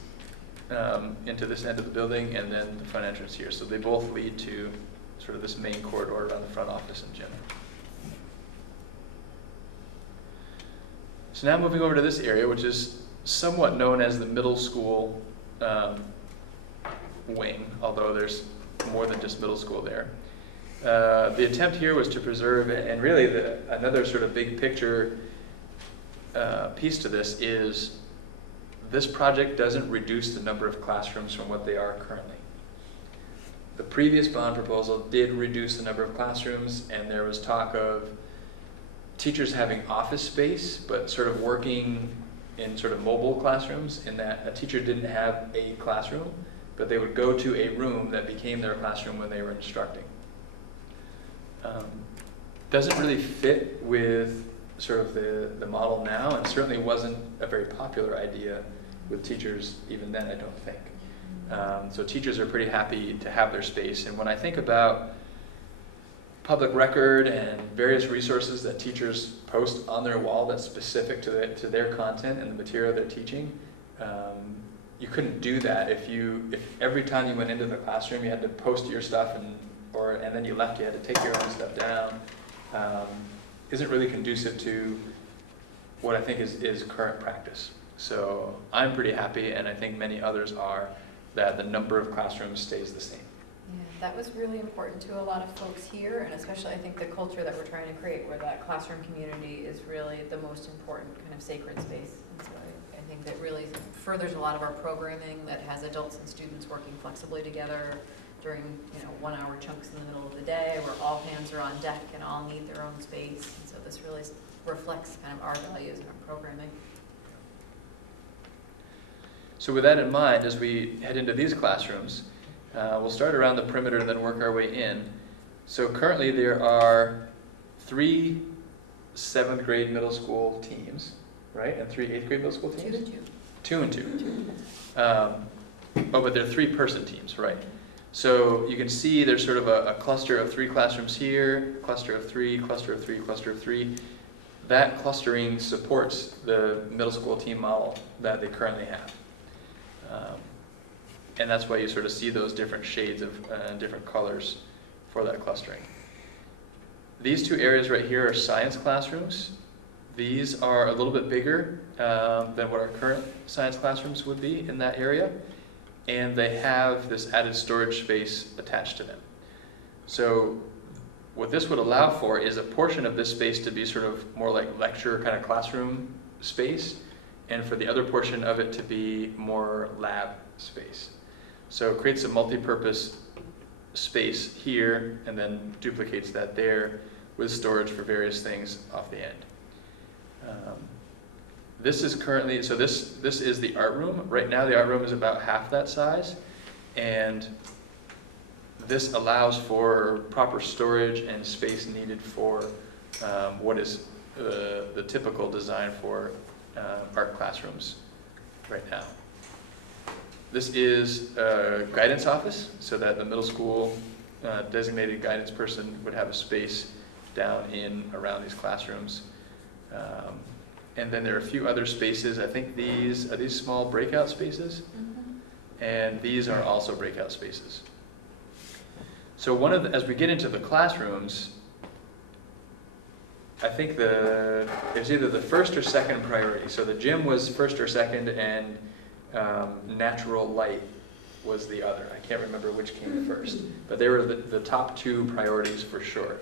into this end of the building, and then the front entrance here. So they both lead to sort of this main corridor around the front office and gym. So now moving over to this area, which is somewhat known as the middle school wing, although there's more than just middle school there. The attempt here was to preserve, and really another sort of big picture piece to this is this project doesn't reduce the number of classrooms from what they are currently. The previous bond proposal did reduce the number of classrooms, and there was talk of teachers having office space, but sort of working in sort of mobile classrooms, in that a teacher didn't have a classroom, but they would go to a room that became their classroom when they were instructing. Doesn't really fit with sort of the model now, and certainly wasn't a very popular idea with teachers even then, I don't think. So teachers are pretty happy to have their space, and when I think about public record and various resources that teachers post on their wall that's specific to their content and the material they're teaching, you couldn't do that if every time you went into the classroom you had to post your stuff and then you left, you had to take your own stuff down. Isn't really conducive to what I think is current practice. So I'm pretty happy, and I think many others are, that the number of classrooms stays the same. Yeah, that was really important to a lot of folks here, and especially I think the culture that we're trying to create, where that classroom community is really the most important kind of sacred space. And so I think that really furthers a lot of our programming that has adults and students working flexibly together during 1 hour chunks in the middle of the day, where all hands are on deck and all need their own space. And so this really reflects kind of our values and our programming. So with that in mind, as we head into these classrooms, we'll start around the perimeter and then work our way in. So currently there are 3 7th grade middle school teams, right? And 3 8th grade middle school teams? 2 and 2. 2 and 2. But they're 3-person teams, right? So you can see there's sort of a cluster of 3 classrooms here, cluster of 3, cluster of 3, cluster of 3. That clustering supports the middle school team model that they currently have. And that's why you sort of see those different shades of different colors for that clustering. These 2 areas right here are science classrooms. These are a little bit bigger than what our current science classrooms would be in that area, and they have this added storage space attached to them. So what this would allow for is a portion of this space to be sort of more like lecture kind of classroom space, and for the other portion of it to be more lab space. So it creates a multi-purpose space here and then duplicates that there with storage for various things off the end. This is currently, so this is the art room. Right now the art room is about half that size, and this allows for proper storage and space needed for what is the typical design for art classrooms right now. This is a guidance office, so that the middle school designated guidance person would have a space down in around these classrooms. And then there are a few other spaces. I think these, are these small breakout spaces? Mm-hmm. And these are also breakout spaces. So one of the, as we get into the classrooms, I think it's either the first or second priority. So the gym was first or second, and natural light was the other. I can't remember which came first, but they were the top two priorities for sure.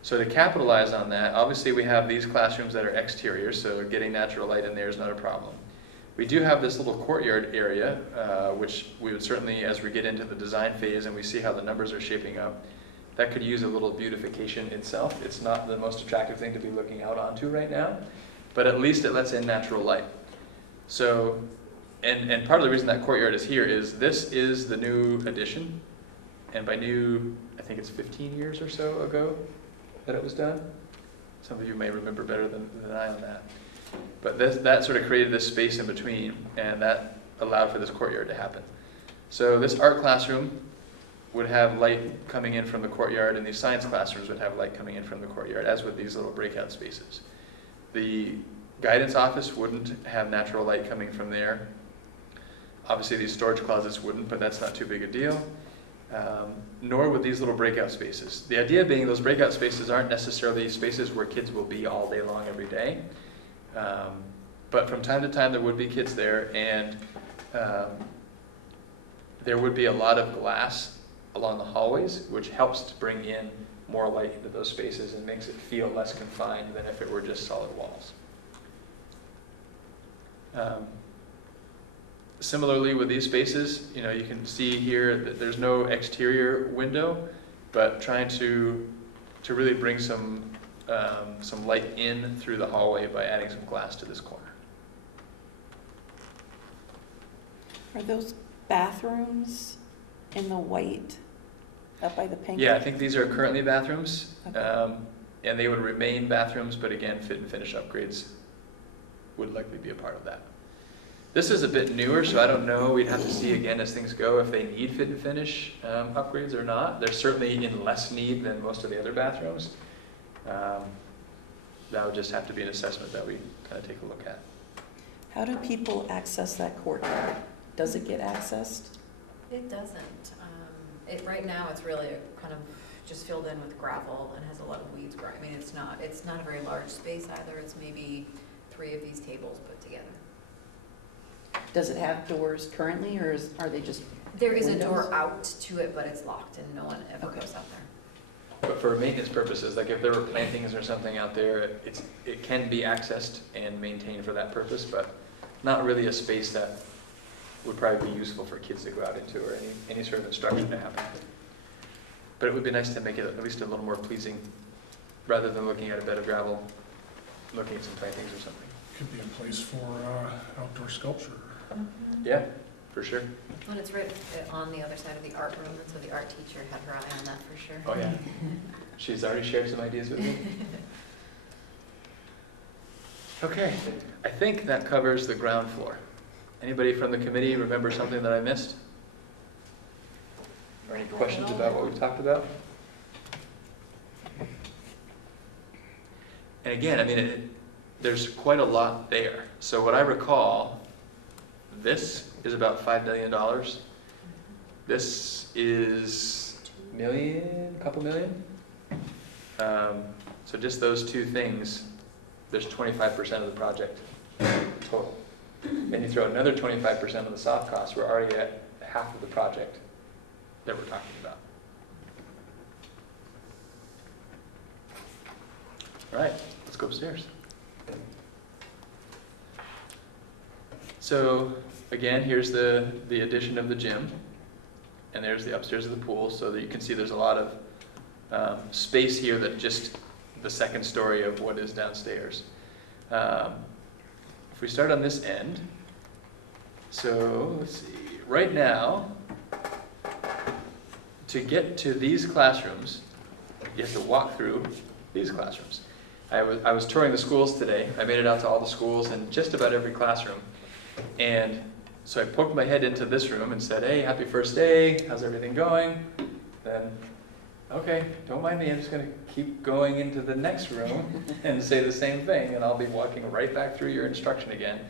So to capitalize on that, obviously we have these classrooms that are exterior, so getting natural light in there is not a problem. We do have this little courtyard area, which we would certainly, as we get into the design phase and we see how the numbers are shaping up, that could use a little beautification itself. It's not the most attractive thing to be looking out onto right now, but at least it lets in natural light. So, and part of the reason that courtyard is here is this is the new addition, and by new, I think it's 15 years or so ago that it was done. Some of you may remember better than I on that. But that sort of created this space in between, and that allowed for this courtyard to happen. So this art classroom would have light coming in from the courtyard, and these science classrooms would have light coming in from the courtyard, as would these little breakout spaces. The guidance office wouldn't have natural light coming from there. Obviously these storage closets wouldn't, but that's not too big a deal. Nor would these little breakout spaces. The idea being those breakout spaces aren't necessarily spaces where kids will be all day long every day. But from time to time there would be kids there, and there would be a lot of glass along the hallways, which helps to bring in more light into those spaces and makes it feel less confined than if it were just solid walls. Similarly with these spaces, you know, you can see here that there's no exterior window, but trying to really bring some light in through the hallway by adding some glass to this corner. Are those bathrooms in the white up by the pink? Yeah, I think these are currently bathrooms, Okay. and they would remain bathrooms, but again, fit and finish upgrades would likely be a part of that. This is a bit newer, so I don't know. We'd have to see again as things go if they need fit and finish upgrades or not. They're certainly in less need than most of the other bathrooms. That would just have to be an assessment that we kind of take a look at. How do people access that courtyard? Does it get accessed? It doesn't. Right now, it's really kind of just filled in with gravel and has a lot of weeds growing. I mean, it's not a very large space either. It's maybe 3 of these tables put together. Does it have doors currently, or are they just There is windows? a door out to it, but it's locked and no one ever Okay. goes out there. But for maintenance purposes, like if there were plantings or something out there, it can be accessed and maintained for that purpose, but not really a space that would probably be useful for kids to go out into or any sort of instruction to happen. But it would be nice to make it at least a little more pleasing, rather than looking at a bed of gravel, looking at some plantings or something. Could be a place for outdoor sculpture. Yeah, for sure. And it's right on the other side of the art room, and so the art teacher had her eye on that for sure. Oh yeah. She's already shared some ideas with me. Okay, I think that covers the ground floor. Anybody from the committee remember something that I missed? Or any questions about what we've talked about? And again, I mean, there's quite a lot there. So what I recall, this is about $5 million. This is a couple million. So just those two things there's 25% of the project total. And you throw another 25% of the soft costs, we're already at half of the project that we're talking about. All right, let's go upstairs. So again, here's the addition of the gym, and there's the upstairs of the pool, so that you can see there's a lot of space here that just the second story of what is downstairs. If we start on this end, so let's see, right now, to get to these classrooms, you have to walk through these classrooms. I was touring the schools today. I made it out to all the schools and just about every classroom. And so I poked my head into this room and said, hey, happy first day, how's everything going? Then, okay, don't mind me, I'm just going to keep going into the next room and say the same thing, and I'll be walking right back through your instruction again.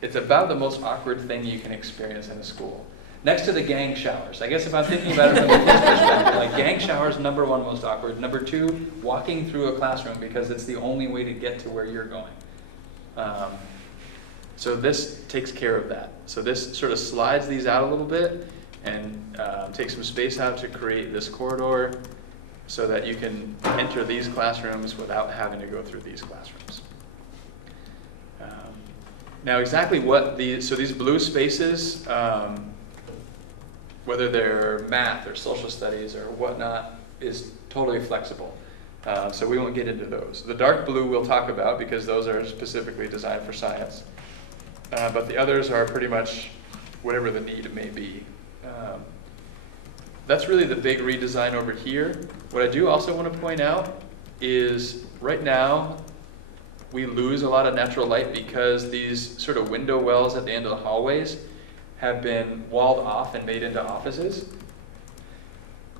It's about the most awkward thing you can experience in a school. Next to the gang showers. I guess if I'm thinking about it from the kid's perspective, like gang showers, #1 most awkward. #2, walking through a classroom because it's the only way to get to where you're going. So this takes care of that. So this sort of slides these out a little bit and takes some space out to create this corridor so that you can enter these classrooms without having to go through these classrooms. Now exactly what these blue spaces, whether they're math or social studies or whatnot, is totally flexible. So we won't get into those. The dark blue we'll talk about because those are specifically designed for science. But the others are pretty much whatever the need may be. That's really the big redesign over here. What I do also want to point out is right now we lose a lot of natural light because these sort of window wells at the end of the hallways have been walled off and made into offices.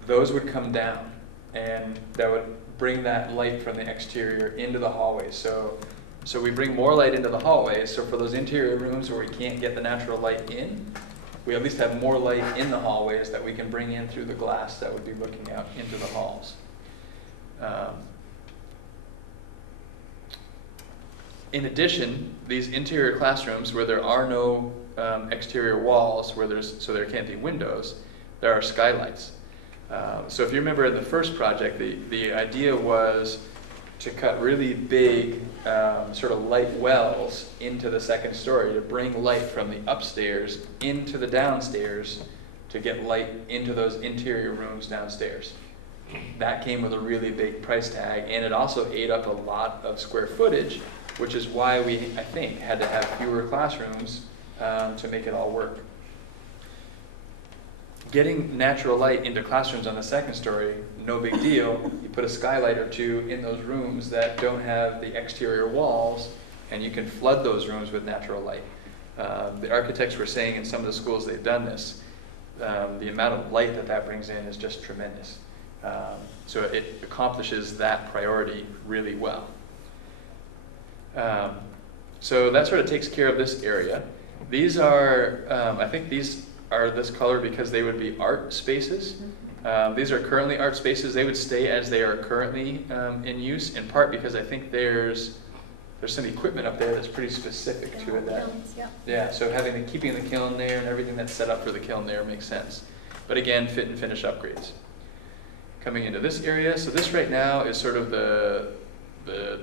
Those would come down and that would bring that light from the exterior into the hallways. So we bring more light into the hallways, so for those interior rooms where we can't get the natural light in, we at least have more light in the hallways that we can bring in through the glass that would be looking out into the halls. In addition, these interior classrooms where there are no exterior walls, so there can't be windows, there are skylights. So if you remember in the first project, the idea was to cut really big sort of light wells into the second story to bring light from the upstairs into the downstairs to get light into those interior rooms downstairs. That came with a really big price tag, and it also ate up a lot of square footage, which is why we, I think, had to have fewer classrooms to make it all work. Getting natural light into classrooms on the second story, no big deal. You put a skylight or two in those rooms that don't have the exterior walls, and you can flood those rooms with natural light. The architects were saying in some of the schools they've done this, the amount of light that brings in is just tremendous. So it accomplishes that priority really well. So that sort of takes care of this area. These are, I think these are this color because they would be art spaces. These are currently art spaces. They would stay as they are currently in use, in part because I think there's some equipment up there that's pretty specific to it. Yeah, so keeping the kiln there and everything that's set up for the kiln there makes sense. But again, fit and finish upgrades. Coming into this area, so this right now is sort of the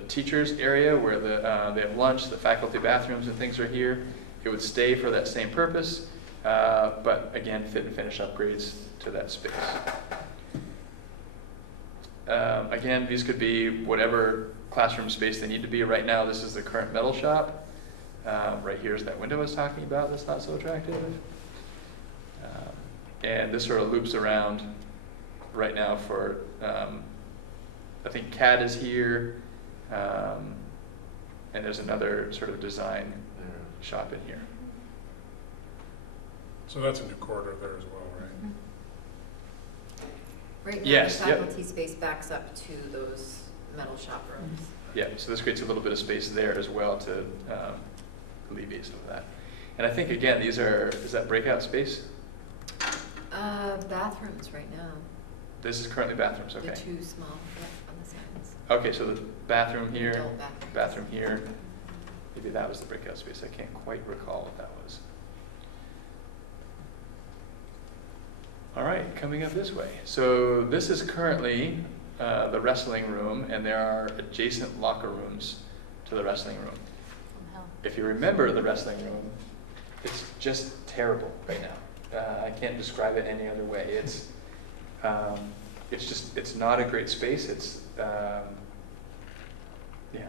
teachers area where they have lunch, the faculty bathrooms and things are here. It would stay for that same purpose, but again, fit and finish upgrades to that space. Again, these could be whatever classroom space they need to be. Right now, this is the current metal shop. Right here is that window I was talking about that's not so attractive. And this sort of loops around right now for, I think CAD is here, and there's another sort of design shop in here. So that's a new corridor there as well, right? Right now, Yes, the yep. faculty space backs up to those metal shop rooms. Yeah, so this creates a little bit of space there as well to alleviate some of that. And I think, again, is that breakout space? Bathrooms right now. This is currently bathrooms, okay. The two small, yep, on the sides. Okay, so the bathroom here, Adult bathroom here, maybe that was the breakout space. I can't quite recall what that was. All right, coming up this way. So this is currently the wrestling room, and there are adjacent locker rooms to the wrestling room. If you remember the wrestling room, it's just terrible right now. I can't describe it any other way. It's not a great space. Yeah,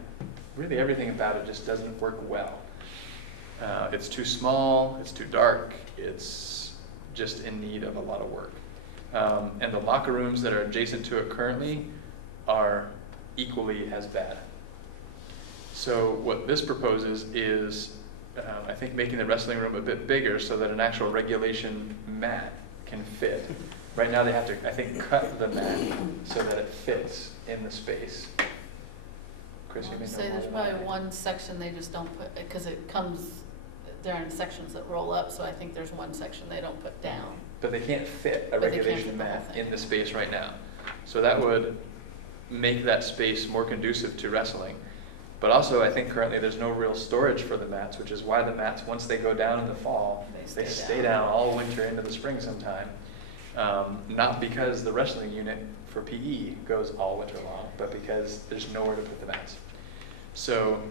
really everything about it just doesn't work well. It's too small, it's too dark, it's just in need of a lot of work. And the locker rooms that are adjacent to it currently are equally as bad. So what this proposes is, I think, making the wrestling room a bit bigger so that an actual regulation mat can fit. Right now they have to, I think, cut the mat so that it fits in the space. Chris, you may know Say more there's about probably that. one section they just don't put, because it comes, they're in sections that roll up, so I think there's one section they don't put down. But they can't fit a But they can't regulation fit the whole mat thing. in the space right now. So that would make that space more conducive to wrestling. But also, I think currently there's no real storage for the mats, which is why the mats, once they go down in the fall, They they stay stay down. down all winter into the spring sometime. Not because the wrestling unit for PE goes all winter long, but because there's nowhere to put the mats. So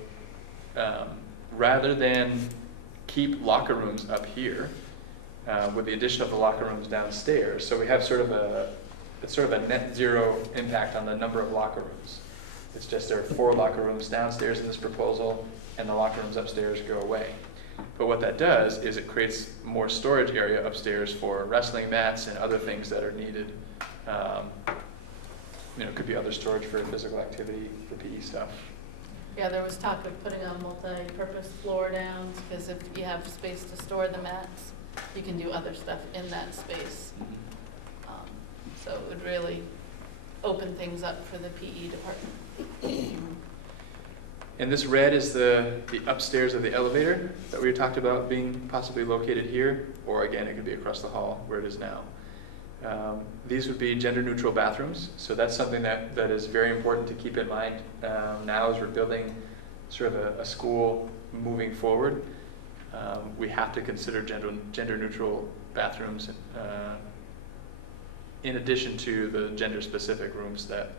rather than keep locker rooms up here, with the addition of the locker rooms downstairs, so we have it's sort of a net zero impact on the number of locker rooms. It's just there are 4 locker rooms downstairs in this proposal, and the locker rooms upstairs go away. But what that does is it creates more storage area upstairs for wrestling mats and other things that are needed. It could be other storage for physical activity, for PE stuff. Yeah, there was talk of putting on multi-purpose floor downs, because if you have space to store the mats, you can do other stuff in that space. So it would really open things up for the PE department. And this red is the upstairs of the elevator that we talked about being possibly located here, or again, it could be across the hall where it is now. These would be gender-neutral bathrooms, so that's something that is very important to keep in mind now as we're building sort of a school moving forward. We have to consider gender-neutral bathrooms in addition to the gender-specific rooms that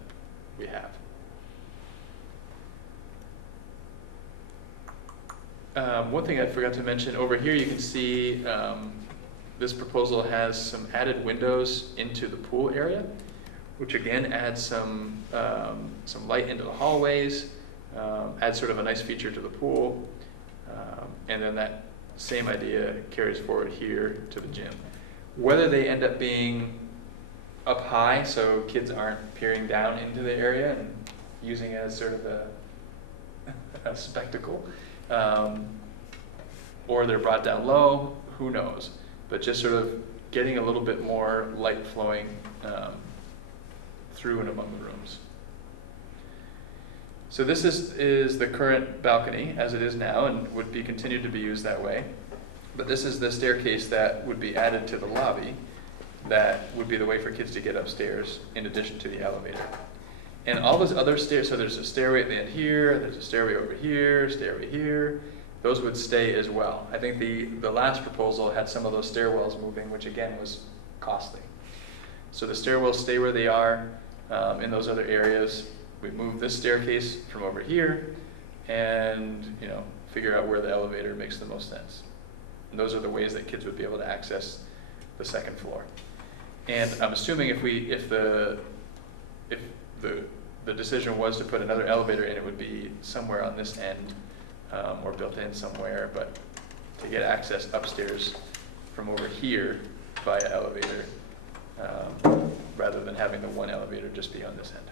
we have. One thing I forgot to mention, over here you can see this proposal has some added windows into the pool area, which again adds some light into the hallways, adds sort of a nice feature to the pool, and then that same idea carries forward here to the gym. Whether they end up being up high so kids aren't peering down into the area and using it as sort of a spectacle, or they're brought down low, who knows? But just sort of getting a little bit more light flowing through and among the rooms. So this is the current balcony as it is now and would be continued to be used that way. But this is the staircase that would be added to the lobby that would be the way for kids to get upstairs in addition to the elevator. And all those other stairs, so there's a stairway at the end here, there's a stairway over here, stairway here, those would stay as well. I think the last proposal had some of those stairwells moving, which again was costly. So the stairwells stay where they are in those other areas. We move this staircase from over here and figure out where the elevator makes the most sense. And those are the ways that kids would be able to access the second floor. And I'm assuming if the decision was to put another elevator in, it would be somewhere on this end or built in somewhere, but to get access upstairs from over here via elevator rather than having the one elevator just be on this end.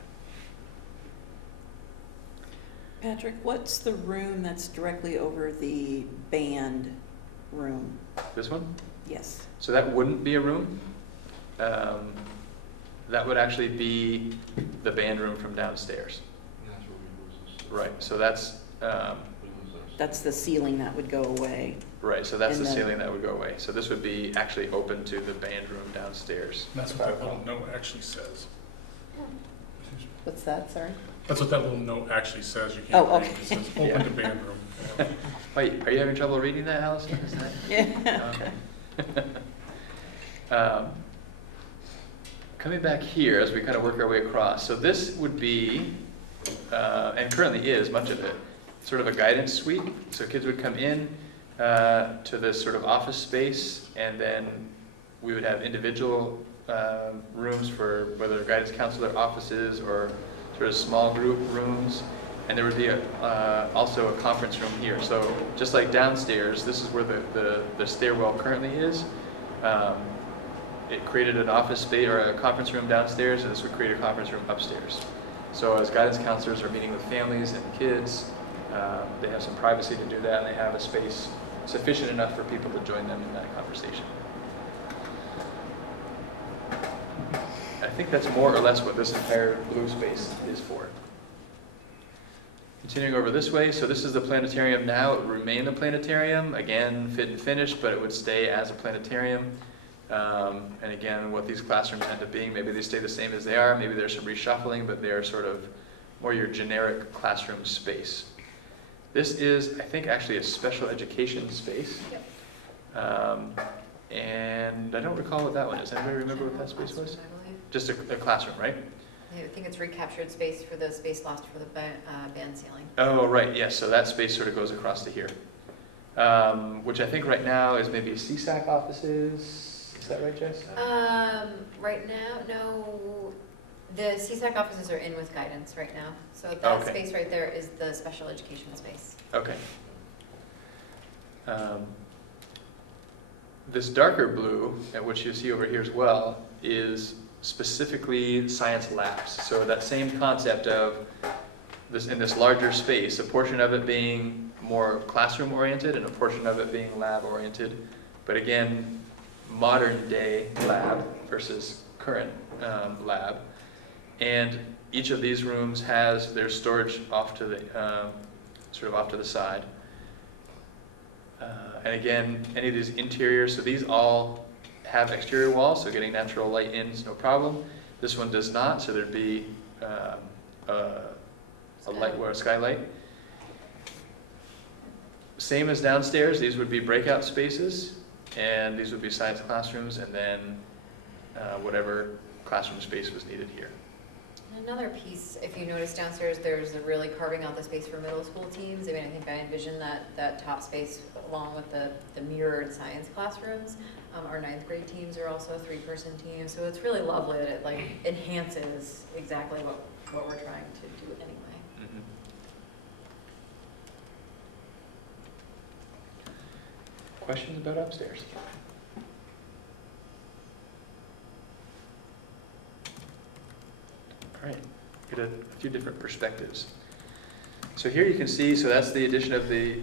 Patrick, what's the room that's directly over the band room? This one? Yes. So that wouldn't be a room. That would actually be the band room from downstairs. And that's where we lose this. Right, so that's, We lose our- That's the ceiling that would go away. right, so that's And the then- ceiling that would go away. So this would be actually open to the band room downstairs. And that's what that little note actually says. What's that, sorry? That's what that little note actually says. You Oh, can't read. okay. It says open to band room. Yeah. Wait, are you having trouble reading that, Allison? Is that? Yeah. Coming back here as we kind of work our way across. So this would be, and currently is much of it, sort of a guidance suite. So kids would come in to this sort of office space, and then we would have individual rooms for whether guidance counselor offices or sort of small group rooms. And there would be also a conference room here. So just like downstairs, this is where the stairwell currently is. It created an office space or a conference room downstairs, and this would create a conference room upstairs. So as guidance counselors are meeting with families and kids, they have some privacy to do that, and they have a space sufficient enough for people to join them in that conversation. I think that's more or less what this entire blue space is for. Continuing over this way, so this is the planetarium now. It would remain the planetarium, again, fit and finished, but it would stay as a planetarium. And again, what these classrooms end up being, maybe they stay the same as they are, maybe there's some reshuffling, but they're sort of more your generic classroom space. This is, I think, actually a special education space. Yep. And I don't recall what that one is. Anybody remember what that space was? I believe. Just a classroom, right? I think it's recaptured space for the space lost for the band ceiling. Oh, right, yes, so that space sort of goes across to here. Which I think right now is maybe CSAC offices. Is that right, Jess? Right now, no. The CSAC offices are in with guidance right now. So that Okay. space right there is the special education space. Okay. This darker blue, which you see over here as well, is specifically science labs. So that same concept of this in this larger space, a portion of it being more classroom oriented and a portion of it being lab oriented. But again, modern day lab versus current lab. And each of these rooms has their storage off to the sort of off to the side. And again, any of these interiors, so these all have exterior walls, so getting natural light in is no problem. This one does not, so there'd be a light or a skylight. Same as downstairs, these would be breakout spaces, and these would be science classrooms, and then whatever classroom space was needed here. Another piece, if you notice downstairs, there's a really carving out the space for middle school teams. I mean, I think I envision that top space along with the mirrored science classrooms. Our 9th grade teams are also a 3-person team, so it's really lovely that it like enhances exactly what we're trying to do anyway. Mm-hmm. Questions about upstairs? All right, get a few different perspectives. So here you can see, so that's the addition of the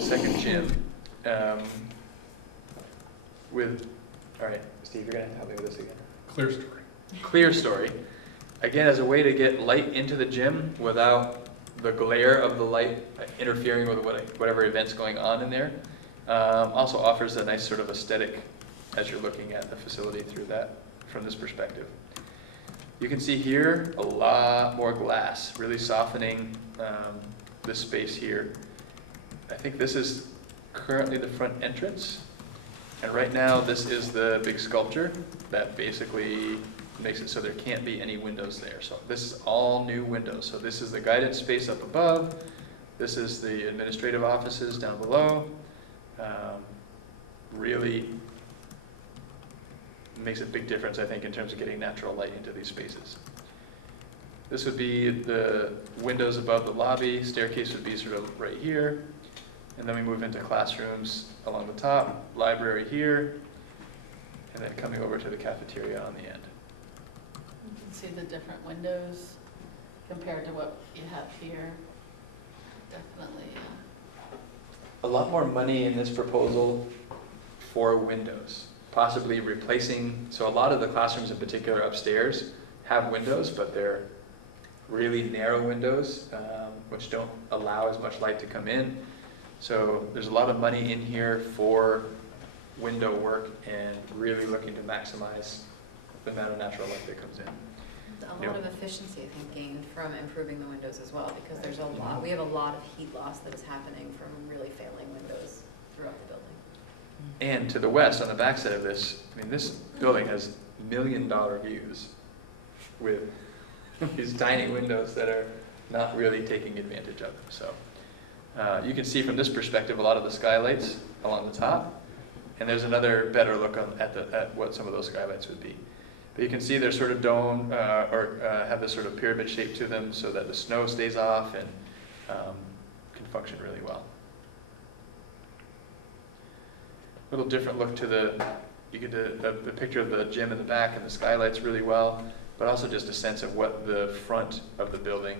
second gym. All right, Steve, you're going to have to help me with this again. Clear story. Clear story. Again, as a way to get light into the gym without the glare of the light interfering with whatever event's going on in there. Also offers a nice sort of aesthetic as you're looking at the facility from this perspective. You can see here a lot more glass, really softening this space here. I think this is currently the front entrance. And right now, this is the big sculpture that basically makes it so there can't be any windows there. So this is all new windows. So this is the guidance space up above. This is the administrative offices down below. Really makes a big difference, I think, in terms of getting natural light into these spaces. This would be the windows above the lobby. Staircase would be sort of right here. And then we move into classrooms along the top, library here, and then coming over to the cafeteria on the end. You can see the different windows compared to what you have here. Definitely. A lot more money in this proposal for windows, possibly replacing, so a lot of the classrooms in particular upstairs have windows, but they're really narrow windows, which don't allow as much light to come in. So there's a lot of money in here for window work and really looking to maximize the amount of natural light that comes in. A lot of efficiency, I think, gained from improving the windows as well, because there's a lot, we have a lot of heat loss that is happening from really failing windows throughout the building. And to the west, on the backside of this, I mean, this building has $1 million views with these tiny windows that are not really taking advantage of them. So you can see from this perspective a lot of the skylights along the top, and there's another better look at what some of those skylights would be. But you can see they're sort of dome or have this sort of pyramid shape to them so that the snow stays off and can function really well. A little different look to you get the picture of the gym in the back and the skylights really well, but also just a sense of what the front of the building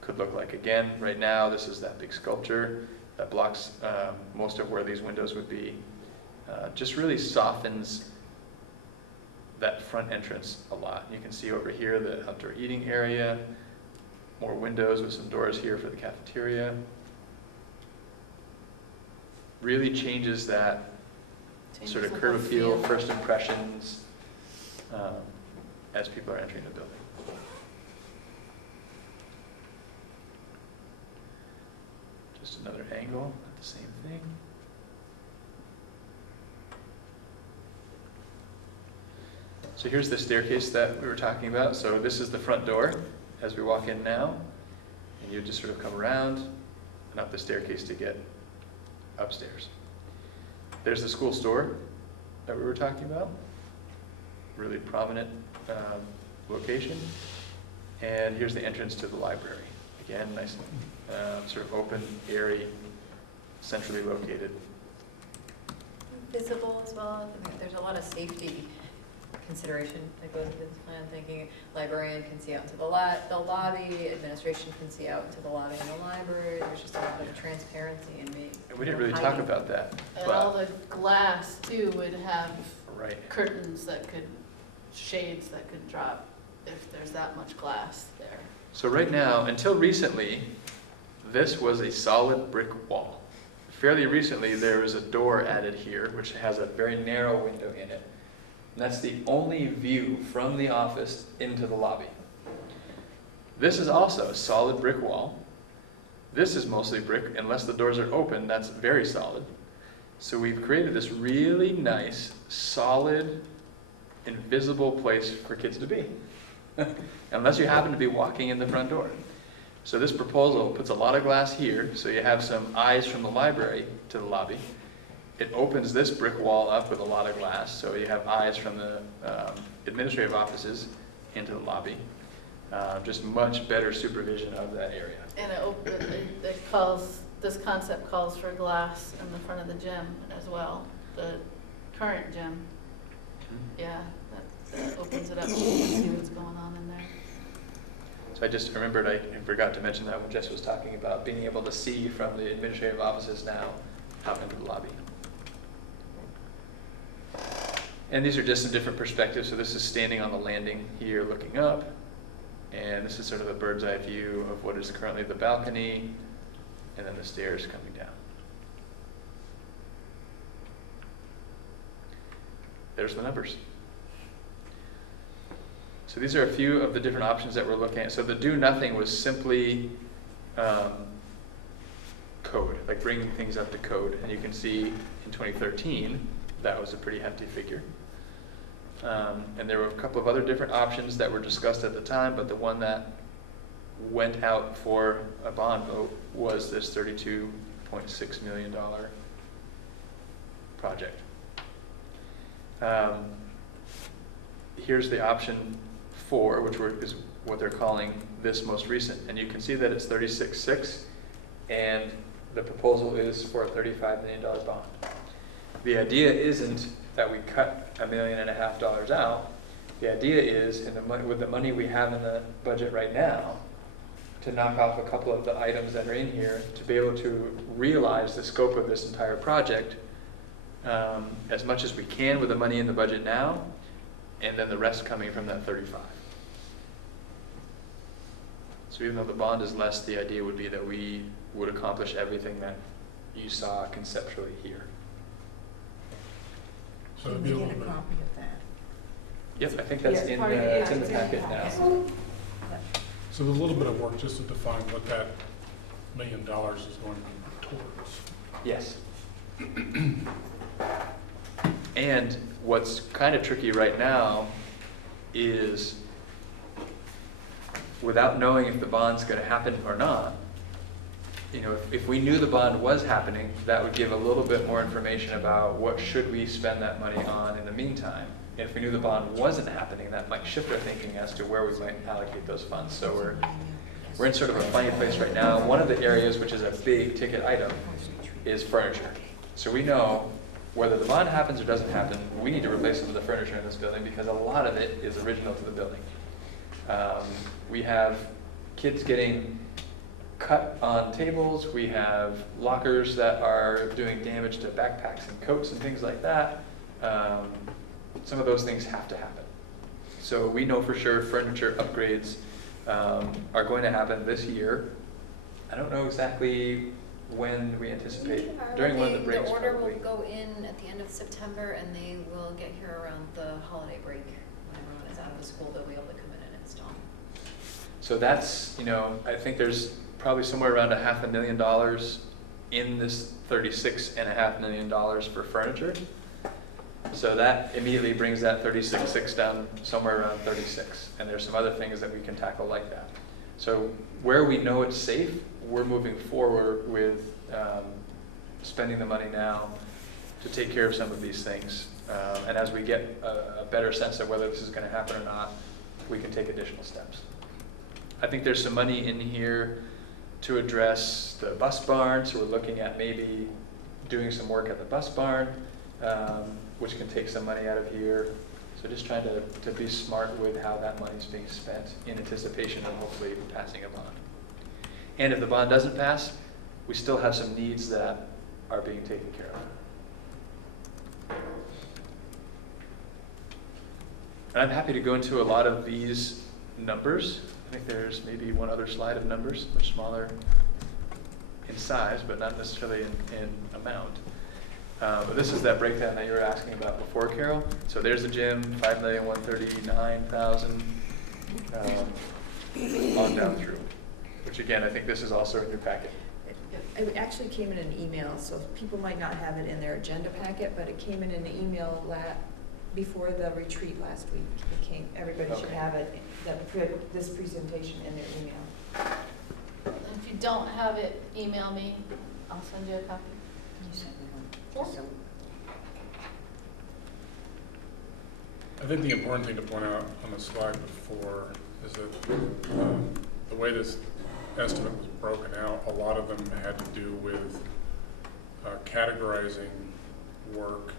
could look like. Again, right now this is that big sculpture that blocks most of where these windows would be. Just really softens that front entrance a lot. You can see over here the outdoor eating area, more windows with some doors here for the cafeteria. Really changes that sort of curb appeal, first impressions as people are entering the building. Just another angle at the same thing. So here's the staircase that we were talking about. So this is the front door as we walk in now. And you just sort of come around and up the staircase to get upstairs. There's the school store that we were talking about. Really prominent location. And here's the entrance to the library. Again, nice, sort of open, airy, centrally located. Visible as well. I mean, there's a lot of safety consideration that goes into this plan, thinking librarian can see out into the lobby, administration can see out into the lobby and the library. There's just a lot of transparency and We didn't really talk about that. And all the glass too would have Right. curtains that could, shades that could drop if there's that much glass there. So right now, until recently, this was a solid brick wall. Fairly recently, there was a door added here, which has a very narrow window in it. And that's the only view from the office into the lobby. This is also a solid brick wall. This is mostly brick, unless the doors are open, that's very solid. So we've created this really nice, solid, invisible place for kids to be. Unless you happen to be walking in the front door. So this proposal puts a lot of glass here, so you have some eyes from the library to the lobby. It opens this brick wall up with a lot of glass, so you have eyes from the administrative offices into the lobby. Just much better supervision of that area. And this concept calls for glass in the front of the gym as well, the current gym. Yeah, that opens it up so you can see what's going on in there. So I just remembered I forgot to mention that when Jess was talking about being able to see from the administrative offices now out into the lobby. And these are just some different perspectives. So this is standing on the landing here looking up. And this is sort of a bird's eye view of what is currently the balcony and then the stairs coming down. There's the numbers. So these are a few of the different options that we're looking at. So the do nothing was simply code, like bringing things up to code. And you can see in 2013, that was a pretty hefty figure. And there were a couple of other different options that were discussed at the time, but the one that went out for a bond vote was this $32.6 million project. Here's the option 4, which is what they're calling this most recent. And you can see that it's 36.6, and the proposal is for a $35 million bond. The idea isn't that we cut $1.5 million out. The idea is, with the money we have in the budget right now, to knock off a couple of the items that are in here to be able to realize the scope of this entire project as much as we can with the money in the budget now, and then the rest coming from that 35. So even though the bond is less, the idea would be that we would accomplish everything that you saw conceptually here. So Can it'd we be a get little a bit. copy of that? Yep, I think that's Yeah, in part of the, it, it's in the it's in the packet now. packet. So there's a little bit of work just to define what that $1 million is going to be towards. Yes. And what's kind of tricky right now is, without knowing if the bond's going to happen or not, you know, if we knew the bond was happening, that would give a little bit more information about what should we spend that money on in the meantime. And if we knew the bond wasn't happening, that might shift our thinking as to where we might allocate those funds. So we're in sort of a funny place right now. One of the areas which is a big ticket item is furniture. So we know whether the bond happens or doesn't happen, we need to replace some of the furniture in this building because a lot of it is original to the building. We have kids getting cut on tables. We have lockers that are doing damage to backpacks and coats and things like that. Some of those things have to happen. So we know for sure furniture upgrades are going to happen this year. I don't know exactly when we anticipate, during one of the breaks The order probably. will go in at the end of September, and they will get here around the holiday break. When everyone is out of the school, they'll be able to come in and install. So that's, you know, I think there's probably somewhere around $500,000 in this $36.5 million for furniture. So that immediately brings that 36.6 down somewhere around 36. And there's some other things that we can tackle like that. So where we know it's safe, we're moving forward with spending the money now to take care of some of these things. And as we get a better sense of whether this is going to happen or not, we can take additional steps. I think there's some money in here to address the bus barn, so we're looking at maybe doing some work at the bus barn, which can take some money out of here. So just trying to be smart with how that money is being spent in anticipation of hopefully passing a bond. And if the bond doesn't pass, we still have some needs that are being taken care of. And I'm happy to go into a lot of these numbers. I think there's maybe one other slide of numbers, much smaller in size, but not necessarily in amount. But this is that breakdown that you were asking about before, Carol. So there's the gym, $5,139,000 on down through. Which again, I think this is also in your packet. It actually came in an email, so people might not have it in their agenda packet, but it came in an email before the retreat last week. Everybody should Okay. have it, this presentation in their email. If you don't have it, email me. I'll send you a copy. You sent me one. Sure. So I think the important thing to point out on the slide before is that the way this estimate was broken out, a lot of them had to do with categorizing work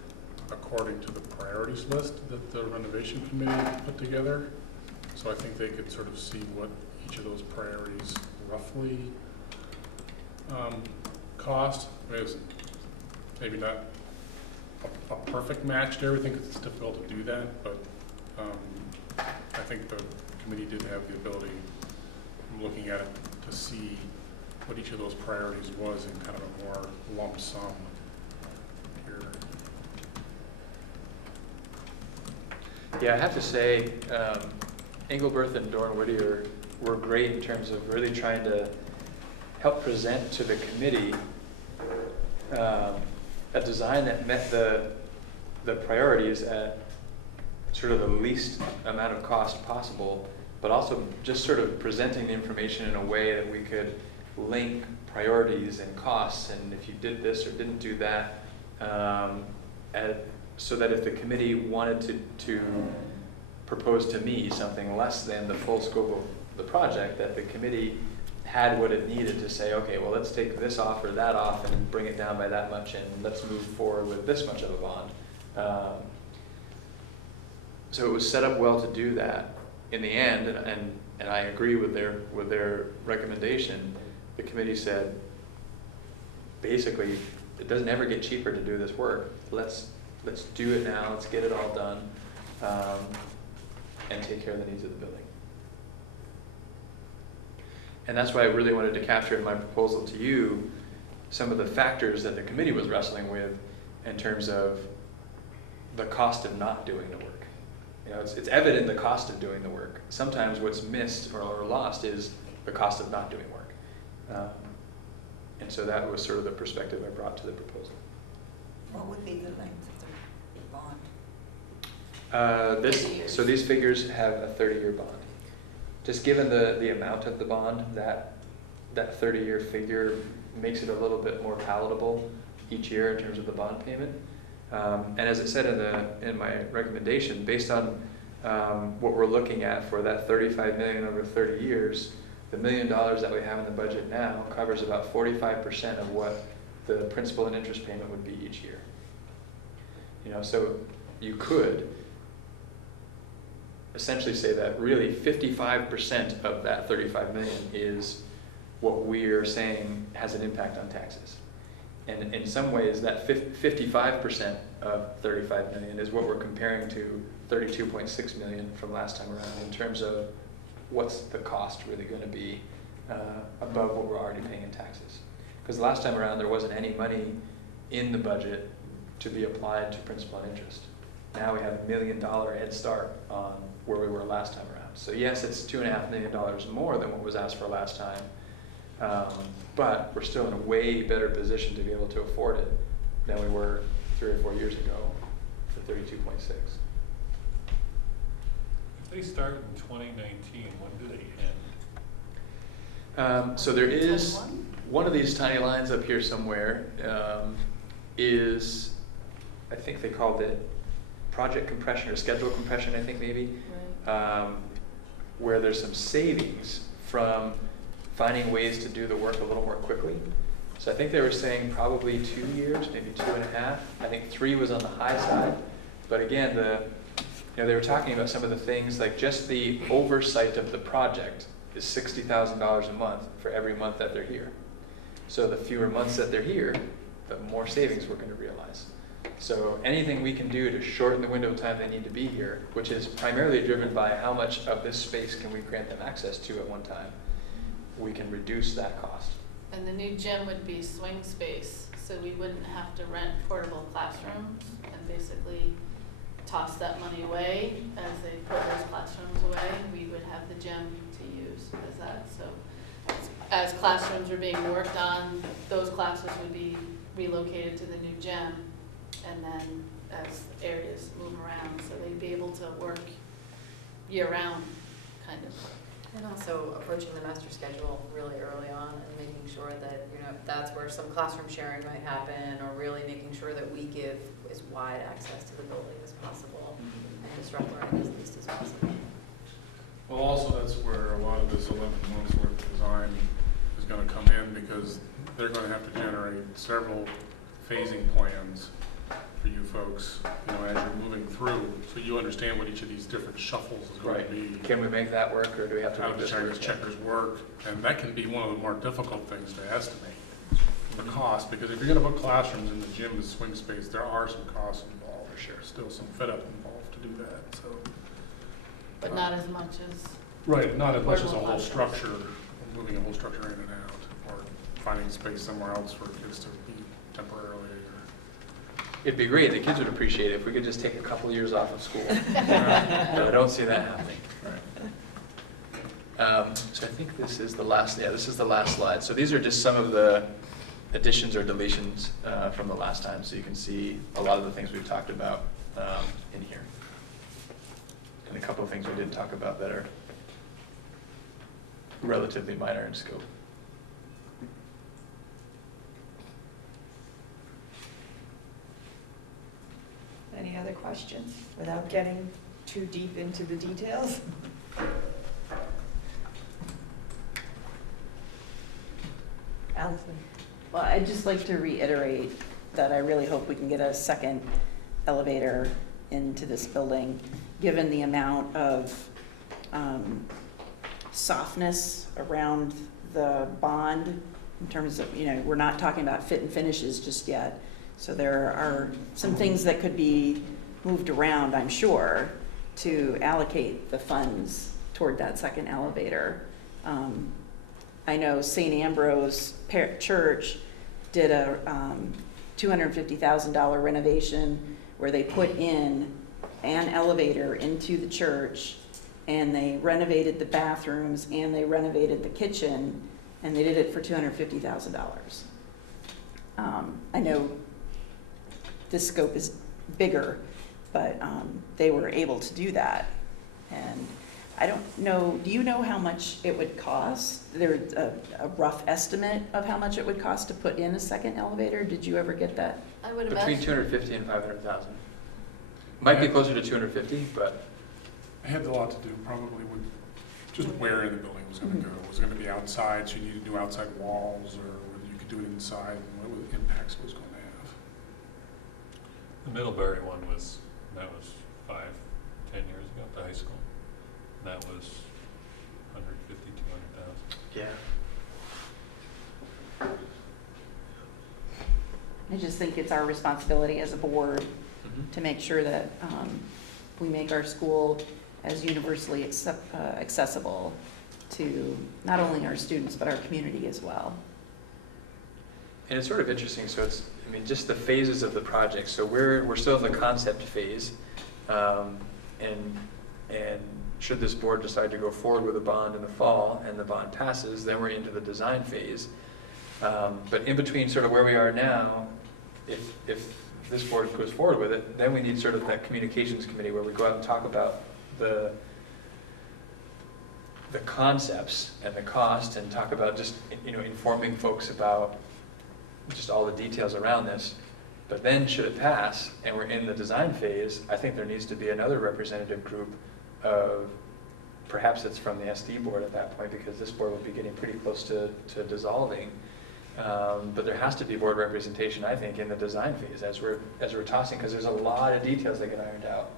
according to the priorities list that the renovation committee put together. So I think they could sort of see what each of those priorities roughly cost. It's maybe not a perfect match to everything because it's difficult to do that, but I think the committee did have the ability, looking at it, to see what each of those priorities was in kind of a more lump sum here. Yeah, I have to say, Engelberth and Dorn Whittier were great in terms of really trying to help present to the committee a design that met the priorities at sort of the least amount of cost possible, but also just sort of presenting the information in a way that we could link priorities and costs, and if you did this or didn't do that, so that if the committee wanted to propose to me something less than the full scope of the project, that the committee had what it needed to say, okay, well, let's take this off or that off and bring it down by that much, and let's move forward with this much of a bond. So it was set up well to do that. In the end, and I agree with their recommendation, the committee said, basically, it doesn't ever get cheaper to do this work. Let's do it now. Let's get it all done, and take care of the needs of the building. And that's why I really wanted to capture in my proposal to you some of the factors that the committee was wrestling with in terms of the cost of not doing the work. You know, it's evident the cost of doing the work. Sometimes what's missed or lost is the cost of not doing work. And so that was sort of the perspective I brought to the proposal. What would be the length of the bond? So these figures have a 30-year bond. Just given the amount of the bond, that 30-year figure makes it a little bit more palatable each year in terms of the bond payment. And as it said in my recommendation, based on what we're looking at for that $35 million over 30 years, the $1 million that we have in the budget now covers about 45% of what the principal and interest payment would be each year. You know, so you could essentially say that really 55% of that 35 million is what we're saying has an impact on taxes. And in some ways, that 55% of 35 million is what we're comparing to 32.6 million from last time around in terms of what's the cost really going to be above what we're already paying in taxes. Because last time around, there wasn't any money in the budget to be applied to principal and interest. Now we have $1 million head start on where we were last time around. So yes, it's $2.5 million more than what was asked for last time. But we're still in a way better position to be able to afford it than we were 3 or 4 years ago for 32.6. If they start in 2019, when do they end? So there is one of these tiny lines up here somewhere is, I think they called it project compression or schedule compression, I think maybe, where there's some savings from finding ways to do the work a little more quickly. So I think they were saying probably 2 years, maybe 2.5. I think 3 was on the high side. But again, they were talking about some of the things like just the oversight of the project is $60,000 a month for every month that they're here. So the fewer months that they're here, the more savings we're going to realize. So anything we can do to shorten the window of time they need to be here, which is primarily driven by how much of this space can we grant them access to at one time, we can reduce that cost. And the new gym would be swing space, so we wouldn't have to rent portable classrooms and basically toss that money away as they put those classrooms away. We would have the gym to use as that. So as classrooms are being worked on, those classes would be relocated to the new gym, and then as areas move around, so they'd be able to work year-round, kind of. And also approaching the master schedule really early on and making sure that, you know, that's where some classroom sharing might happen, or really making sure that we give as wide access to the building as possible and disrupt learning as least as possible. Well, also that's where a lot of this 11 months worth of design is going to come in, because they're going to have to generate several phasing plans for you folks, you know, as you're moving through, so you understand what each of these different shuffles is going to be. Can we make that work, or do we have to How make the this work? checkers work, and that can be one of the more difficult things to estimate, the cost, because if you're going to put classrooms in the gym as swing space, there are some costs involved. For sure. Still some fit up involved to do that, so. But not as much as. Right, not as much as a portable whole classrooms. structure, moving a whole structure in and out, or finding space somewhere else for kids to be temporarily. It'd be great. The kids would appreciate it if we could just take a couple of years off of school. But I don't see that happening. So I think this is the last. Yeah, this is the last slide. So these are just some of the additions or deletions from the last time. So you can see a lot of the things we've talked about in here, and a couple of things we didn't talk about that are relatively minor in scope. Any other questions without getting too deep into the details? Allison? Well, I'd just like to reiterate that I really hope we can get a second elevator into this building, given the amount of softness around the bond in terms of, you know, we're not talking about fit and finishes just yet. So there are some things that could be moved around, I'm sure, to allocate the funds toward that second elevator. I know St. Ambrose Church did a $250,000 renovation where they put in an elevator into the church, and they renovated the bathrooms, and they renovated the kitchen, and they did it for $250,000. I know this scope is bigger, but they were able to do that. And I don't know, do you know how much it would cost? There's a rough estimate of how much it would cost to put in a second elevator? Did you ever get that? I would Between imagine. 250 and 500,000. Might be closer to 250, but It had a lot to do probably with just where in the building was gonna go. Was it gonna be outside, so you needed new outside walls, or whether you could do it inside, and what impacts it was gonna have? The Middlebury one was, that was 5, 10 years ago at the high school. That was 150, 200,000. yeah. I just think it's our responsibility as a board Mhm. to make sure that we make our school as universally accessible to not only our students, but our community as well. And it's sort of interesting, so it's, I mean, just the phases of the project. So we're still in the concept phase, and should this board decide to go forward with a bond in the fall and the bond passes, then we're into the design phase. But in between sort of where we are now, if this board goes forward with it, then we need sort of that communications committee where we go out and talk about the concepts and the cost, and talk about just, informing folks about just all the details around this. But then should it pass and we're in the design phase, I think there needs to be another representative group of, perhaps it's from the SD board at that point, because this board would be getting pretty close to dissolving. But there has to be board representation, I think, in the design phase as we're tossing, because there's a lot of details that get ironed out.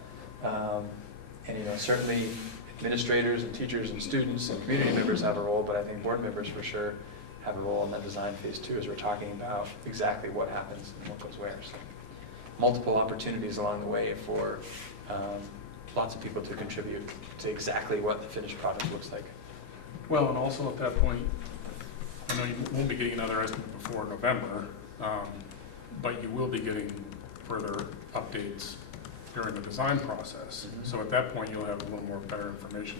And certainly administrators and teachers and students and community members have a role, but I think board members for sure have a role in that design phase too, as we're talking about exactly what happens and what goes where. So multiple opportunities along the way for lots of people to contribute to exactly what the finished product looks like. Well, and also at that point, I know you won't be getting another estimate before November, but you will be getting further updates during the design process. Mhm. So at that point, you'll have a little more better information.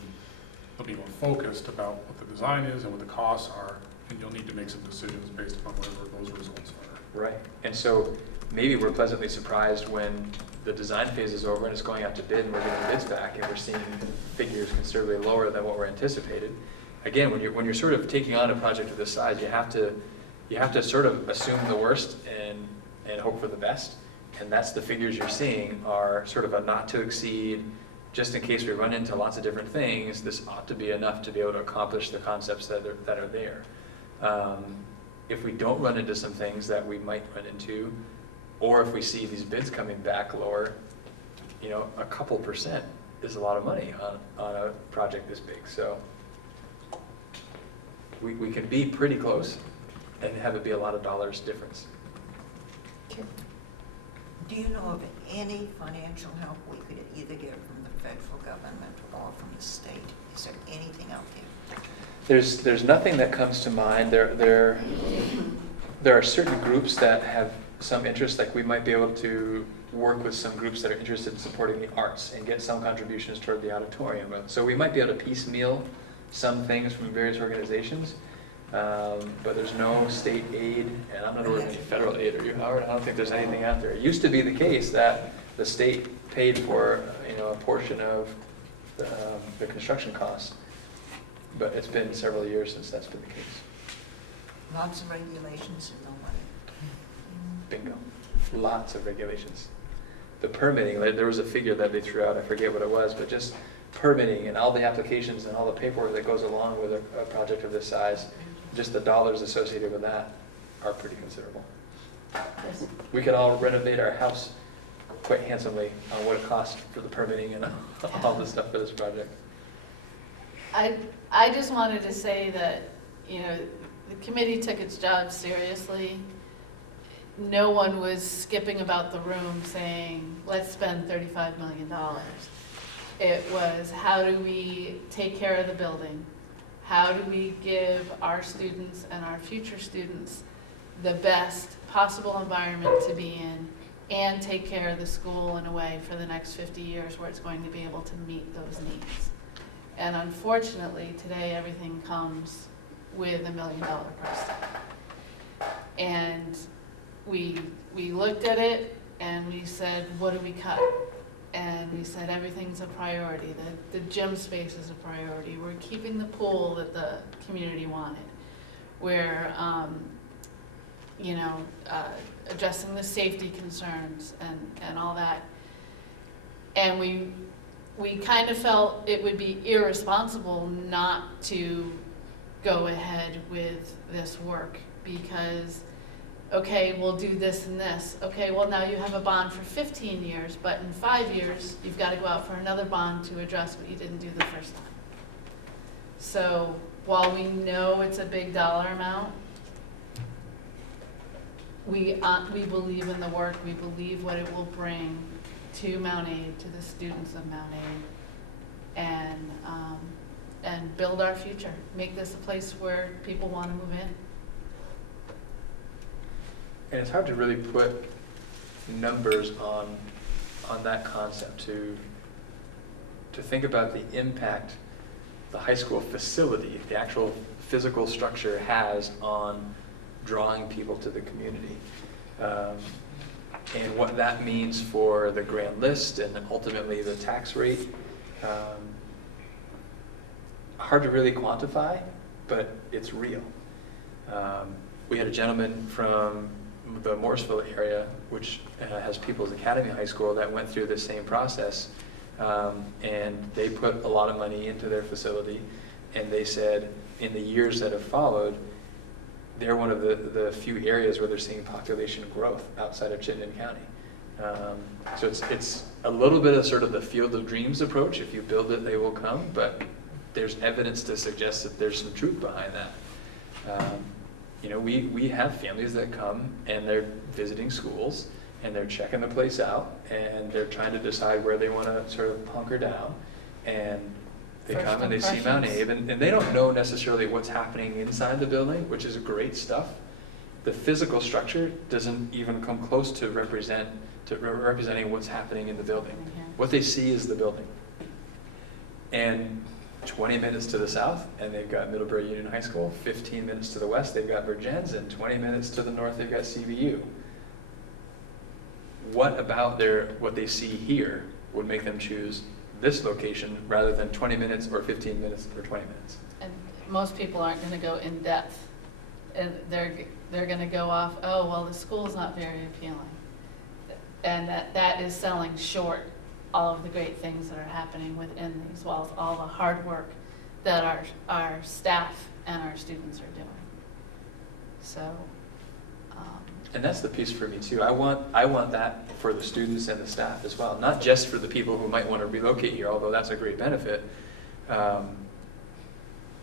You'll be more focused about what the design is and what the costs are, and you'll need to make some decisions based upon whatever those results are. Right. And so maybe we're pleasantly surprised when the design phase is over and it's going out to bid and we're getting bids back and we're seeing figures considerably lower than what were anticipated. Again, when you're sort of taking on a project of this size, you have to sort of assume the worst and hope for the best. And that's the figures you're seeing are sort of a not to exceed, just in case we run into lots of different things, this ought to be enough to be able to accomplish the concepts that are there. If we don't run into some things that we might run into, or if we see these bids coming back lower, a couple % is a lot of money on a project this big. So we can be pretty close and have it be a lot of dollars difference. Do you know of any financial help we could either get from the federal government or from the state? Is there anything out there? There's nothing that comes to mind. There are certain groups that have some interest, like we might be able to work with some groups that are interested in supporting the arts and get some contributions toward the auditorium. So we might be able to piecemeal some things from various organizations, but there's no state aid, and I'm not aware of any federal aid. Are you, Howard? I don't think there's anything out there. It used to be the case that the state paid for a portion of the construction costs, but it's been several years since that's been the case. Lots of regulations and no money. Bingo. Lots of regulations. The permitting, there was a figure that they threw out, I forget what it was, but just permitting and all the applications and all the paperwork that goes along with a project of this size, just the dollars associated with that are pretty considerable. We could all renovate our house quite handsomely on what it costs for the permitting and all the stuff for this project. I just wanted to say that, the committee took its job seriously. No one was skipping about the room saying, let's spend $35 million. It was, how do we take care of the building? How do we give our students and our future students the best possible environment to be in and take care of the school in a way for the next 50 years where it's going to be able to meet those needs. And unfortunately, today everything comes with $1 million price tag. And we looked at it and we said, what do we cut? And we said, everything's a priority. The gym space is a priority. We're keeping the pool that the community wanted. We're, addressing the safety concerns and all that. And we kind of felt it would be irresponsible not to go ahead with this work because, okay, we'll do this and this. Okay, well now you have a bond for 15 years, but in 5 years, you've got to go out for another bond to address what you didn't do the first time. So while we know it's a big dollar amount, we believe in the work, we believe what it will bring to MtAbe, to the students of MtAbe, and build our future. Make this a place where people want to move in. And it's hard to really put numbers on that concept, to think about the impact the high school facility, the actual physical structure, has on drawing people to the community. And what that means for the grand list and ultimately the tax rate. Hard to really quantify, but it's real. We had a gentleman from the Morrisville area, which has People's Academy High School, that went through the same process. And they put a lot of money into their facility, and they said in the years that have followed, they're one of the few areas where they're seeing population growth outside of Chittenden County. So it's a little bit of sort of the field of dreams approach. If you build it, they will come, but there's evidence to suggest that there's some truth behind that. We have families that come and they're visiting schools and they're checking the place out and they're trying to decide where they want to sort of hunker down, and they First come and they see impressions. MtAbe, and they don't know necessarily what's happening inside the building, which is great stuff. The physical structure doesn't even come close to representing what's happening in the building. What they see is the building. And 20 minutes to the south, and they've got Middlebury Union High School. 15 minutes to the west, they've got Virgins, and 20 minutes to the north, they've got CVU. What about what they see here would make them choose this location rather than 20 minutes or 15 minutes or 20 minutes? And most people aren't going to go in depth. And they're going to go off, oh, well, the school's not very appealing. And that is selling short all of the great things that are happening within these walls, all the hard work that our staff and our students are doing. So. And that's the piece for me too. I want that for the students and the staff as well, not just for the people who might want to relocate here, although that's a great benefit. But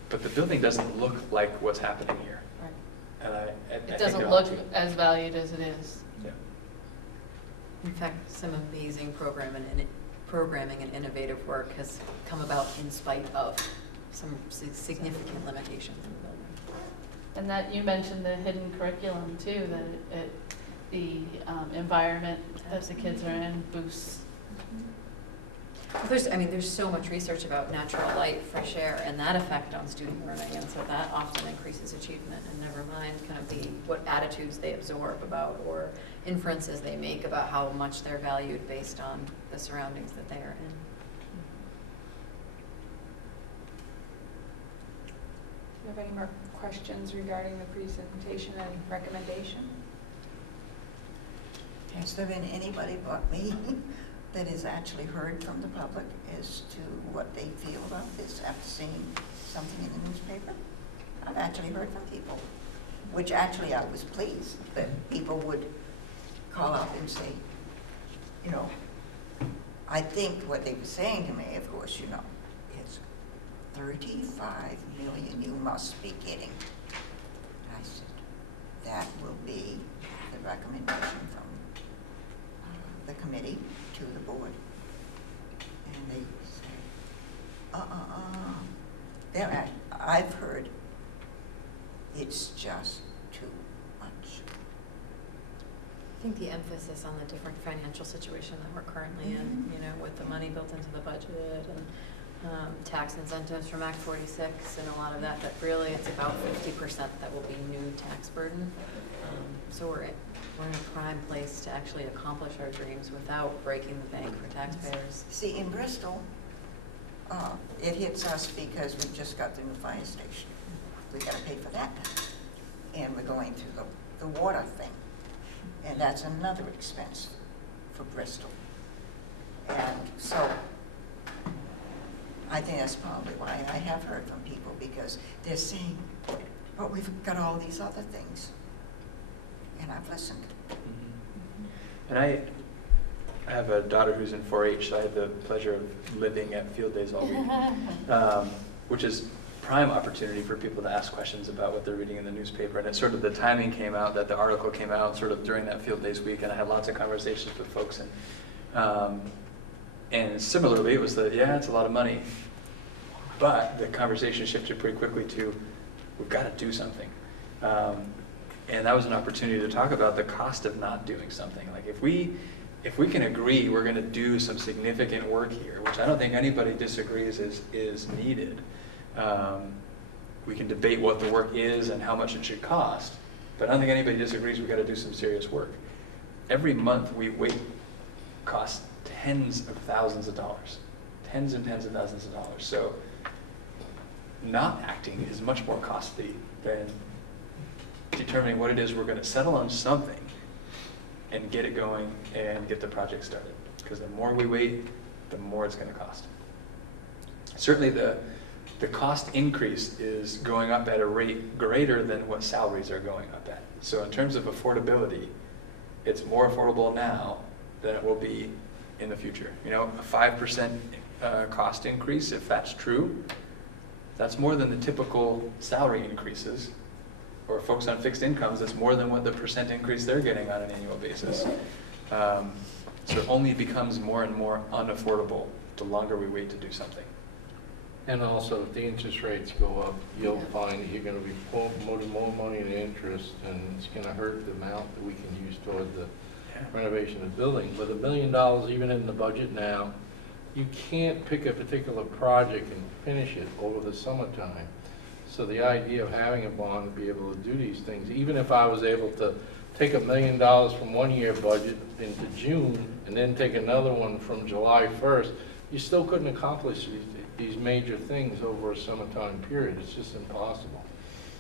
the building doesn't look like what's happening here. Right. And I It think doesn't they're look onto it. as valued as it is. Yeah. In fact, some amazing programming and innovative work has come about in spite of some significant limitations in the building. And that you mentioned the hidden curriculum too, that the environment that the kids are in boosts. There's so much research about natural light, fresh air, and that effect on student learning, and so that often increases achievement, and never mind kind of what attitudes they absorb about or inferences they make about how much they're valued based on the surroundings that they are in. Do you have any more questions regarding the presentation and recommendation? Has there been anybody but me that has actually heard from the public as to what they feel about this after seeing something in the newspaper? I've actually heard from people, which actually I was pleased that people would call up and say, I think what they were saying to me, of course, is 35 million, you must be kidding. And I said, that will be the recommendation from the committee to the board. And they say, I've heard it's just too much. I think the emphasis on the different financial situation that we're currently in, you know, with the money built into the budget and tax incentives from Act 46 and a lot of that, that really it's about 50% that will be new tax burden. So we're in a prime place to actually accomplish our dreams without breaking the bank for taxpayers. See, in Bristol, it hits us because we just got the new fire station. We gotta pay for that now. And we're going through the water thing. And that's another expense for Bristol. And so, I think that's probably why I have heard from people, because they're saying, but we've got all these other things. And I've listened. And I have a daughter who's in 4-H, so I had the pleasure of living at field days all week, which is prime opportunity for people to ask questions about what they're reading in the newspaper. And it sort of, the timing came out that the article came out sort of during that field days week, and I had lots of conversations with folks. And similarly, it was yeah, it's a lot of money. But the conversation shifted pretty quickly to, we've got to do something. And that was an opportunity to talk about the cost of not doing something. Like if we can agree we're going to do some significant work here, which I don't think anybody disagrees is needed. We can debate what the work is and how much it should cost, but I don't think anybody disagrees we've got to do some serious work. Every month we wait costs tens of thousands of dollars, tens and tens of thousands of dollars. So not acting is much more costly than determining what it is we're going to settle on something and get it going and get the project started. Because the more we wait, the more it's going to cost. Certainly the cost increase is going up at a rate greater than what salaries are going up at. So in terms of affordability, it's more affordable now than it will be in the future. You know, a 5% cost increase, if that's true, that's more than the typical salary increases. Or folks on fixed incomes, that's more than what the percent increase they're getting on an annual basis. So it only becomes more and more unaffordable the longer we wait to do something. And also, if the interest rates go up, you'll find that you're going to be putting more money in interest, and it's going to hurt the amount that we can use toward the renovation of the building. With $1 million even in the budget now, you can't pick a particular project and finish it over the summertime. So the idea of having a bond to be able to do these things, even if I was able to take $1 million from one year budget into June and then take another one from July 1st, you still couldn't accomplish these major things over a summertime period. It's just impossible.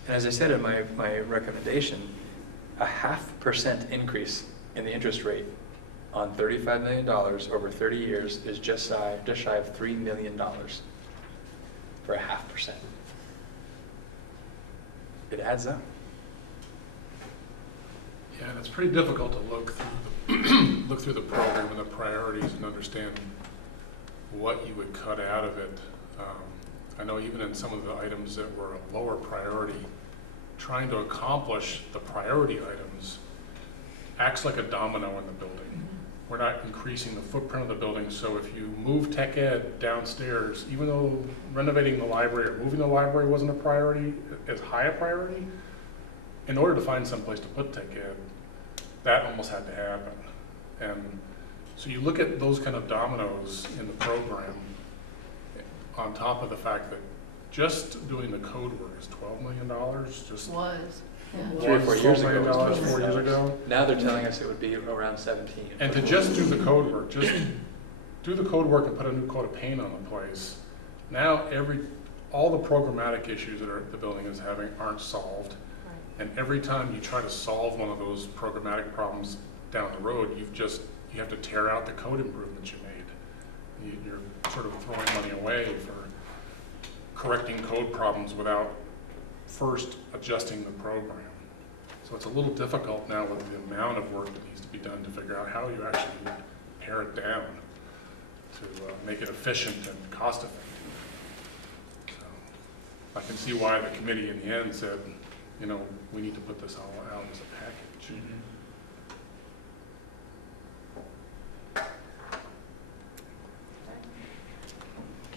And as I said in my recommendation, a 0.5% increase in the interest rate on $35 million over 30 years is just shy of $3 million for a 0.5%. It adds up. Yeah, and it's pretty difficult to look through the program and the priorities and understand what you would cut out of it. I know even in some of the items that were a lower priority, trying to accomplish the priority items acts like a domino in the building. We're not increasing the footprint of the building, so if you move tech ed downstairs, even though renovating the library or moving the library wasn't a priority, as high a priority, in order to find some place to put tech ed, that almost had to happen. And so you look at those kind of dominoes in the program, on top of the fact that just doing the code work is $12 million. Just Was. Yeah. 3 or 4 years ago, it was $12 $12 4 years ago. Now they're telling us it would be around 17. And to just do the code work, just do the code work and put a new coat of paint on the place. Now all the programmatic issues that the building is having aren't solved. Right. And every time you try to solve one of those programmatic problems down the road, you have to tear out the code improvements you made. You're sort of throwing money away for correcting code problems without first adjusting the program. So it's a little difficult now with the amount of work that needs to be done to figure out how you actually pare it down to make it efficient and cost effective. So I can see why the committee in the end said, you know, we need to put this all out as a package. Mm-hmm.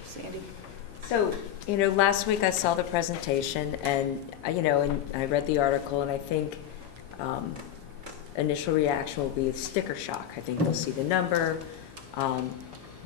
Sandy? So, you know, last week I saw the presentation and, you know, and I read the article and I think initial reaction will be sticker shock. I think we'll see the number.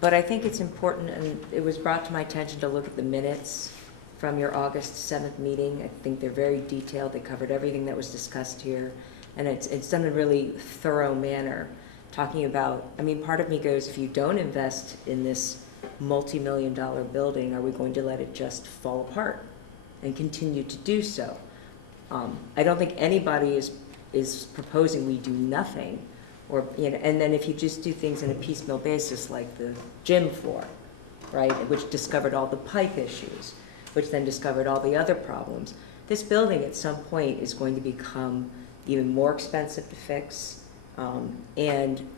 But I think it's important, and it was brought to my attention to look at the minutes from your August 7th meeting. I think they're very detailed. They covered everything that was discussed here. And it's done in a really thorough manner, talking about, I mean, part of me goes, if you don't invest in this multi-million-dollar building, are we going to let it just fall apart and continue to do so? I don't think anybody is proposing we do nothing, or, you know, and then if you just do things in a piecemeal basis, like the gym floor, right, which discovered all the pipe issues, which then discovered all the other problems. This building at some point is going to become even more expensive to fix. And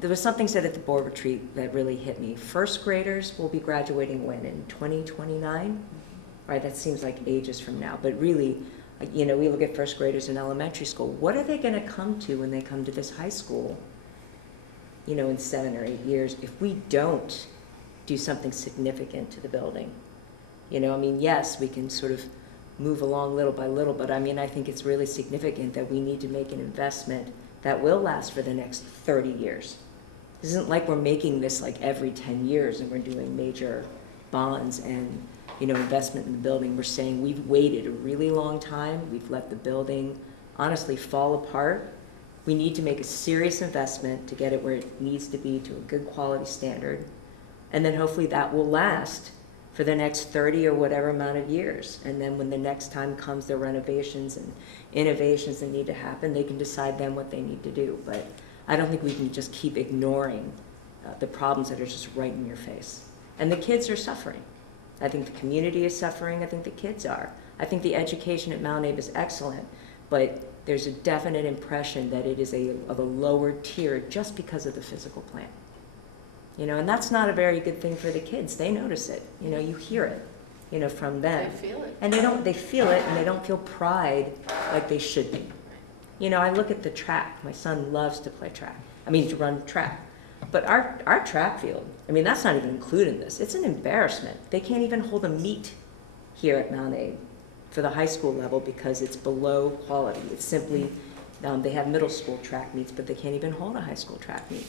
there was something said at the board retreat that really hit me. First graders will be graduating when? In 2029? Right, that seems like ages from now. But really, you know, we look at first graders in elementary school. What are they going to come to when they come to this high school, you know, in 7 or 8 years, if we don't do something significant to the building? You know, I mean, yes, we can sort of move along little by little, but I mean, I think it's really significant that we need to make an investment that will last for the next 30 years. This isn't like we're making this like every 10 years and we're doing major bonds and, you know, investment in the building. We're saying we've waited a really long time. We've let the building honestly fall apart. We need to make a serious investment to get it where it needs to be, to a good quality standard. And then hopefully that will last for the next 30 or whatever amount of years. And then when the next time comes, the renovations and innovations that need to happen, they can decide then what they need to do. But I don't think we can just keep ignoring the problems that are just right in your face. And the kids are suffering. I think the community is suffering. I think the kids are. I think the education at MtAbe is excellent, but there's a definite impression that it is of a lower tier just because of the physical plant. You know, and that's not a very good thing for the kids. They notice it. You know, you hear it, you know, from them. They feel it. And they feel it, and they don't feel pride like they should be. You know, I look at the track. My son loves to play track. I mean, to run track. But our track field, I mean, that's not even included in this. It's an embarrassment. They can't even hold a meet here at MtAbe for the high school level because it's below quality. It's simply, they have middle school track meets, but they can't even hold a high school track meet.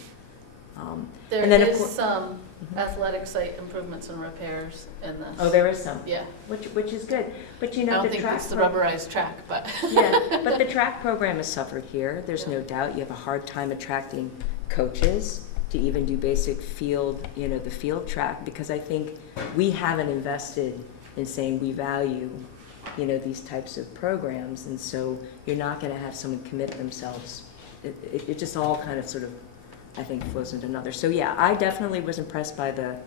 There and then is of some athletic site improvements and repairs in this. Oh, there is some. Yeah. Which is good. But you know, I don't the think track it's the rubberized track, but. yeah, but the track program has suffered here. There's no doubt. You have a hard time attracting coaches to even do basic field, you know, the field track, because I think we haven't invested in saying we value, you know, these types of programs, and so you're not going to have someone commit themselves. It just all kind of sort of, I think, flows into another. So yeah, I definitely was impressed by the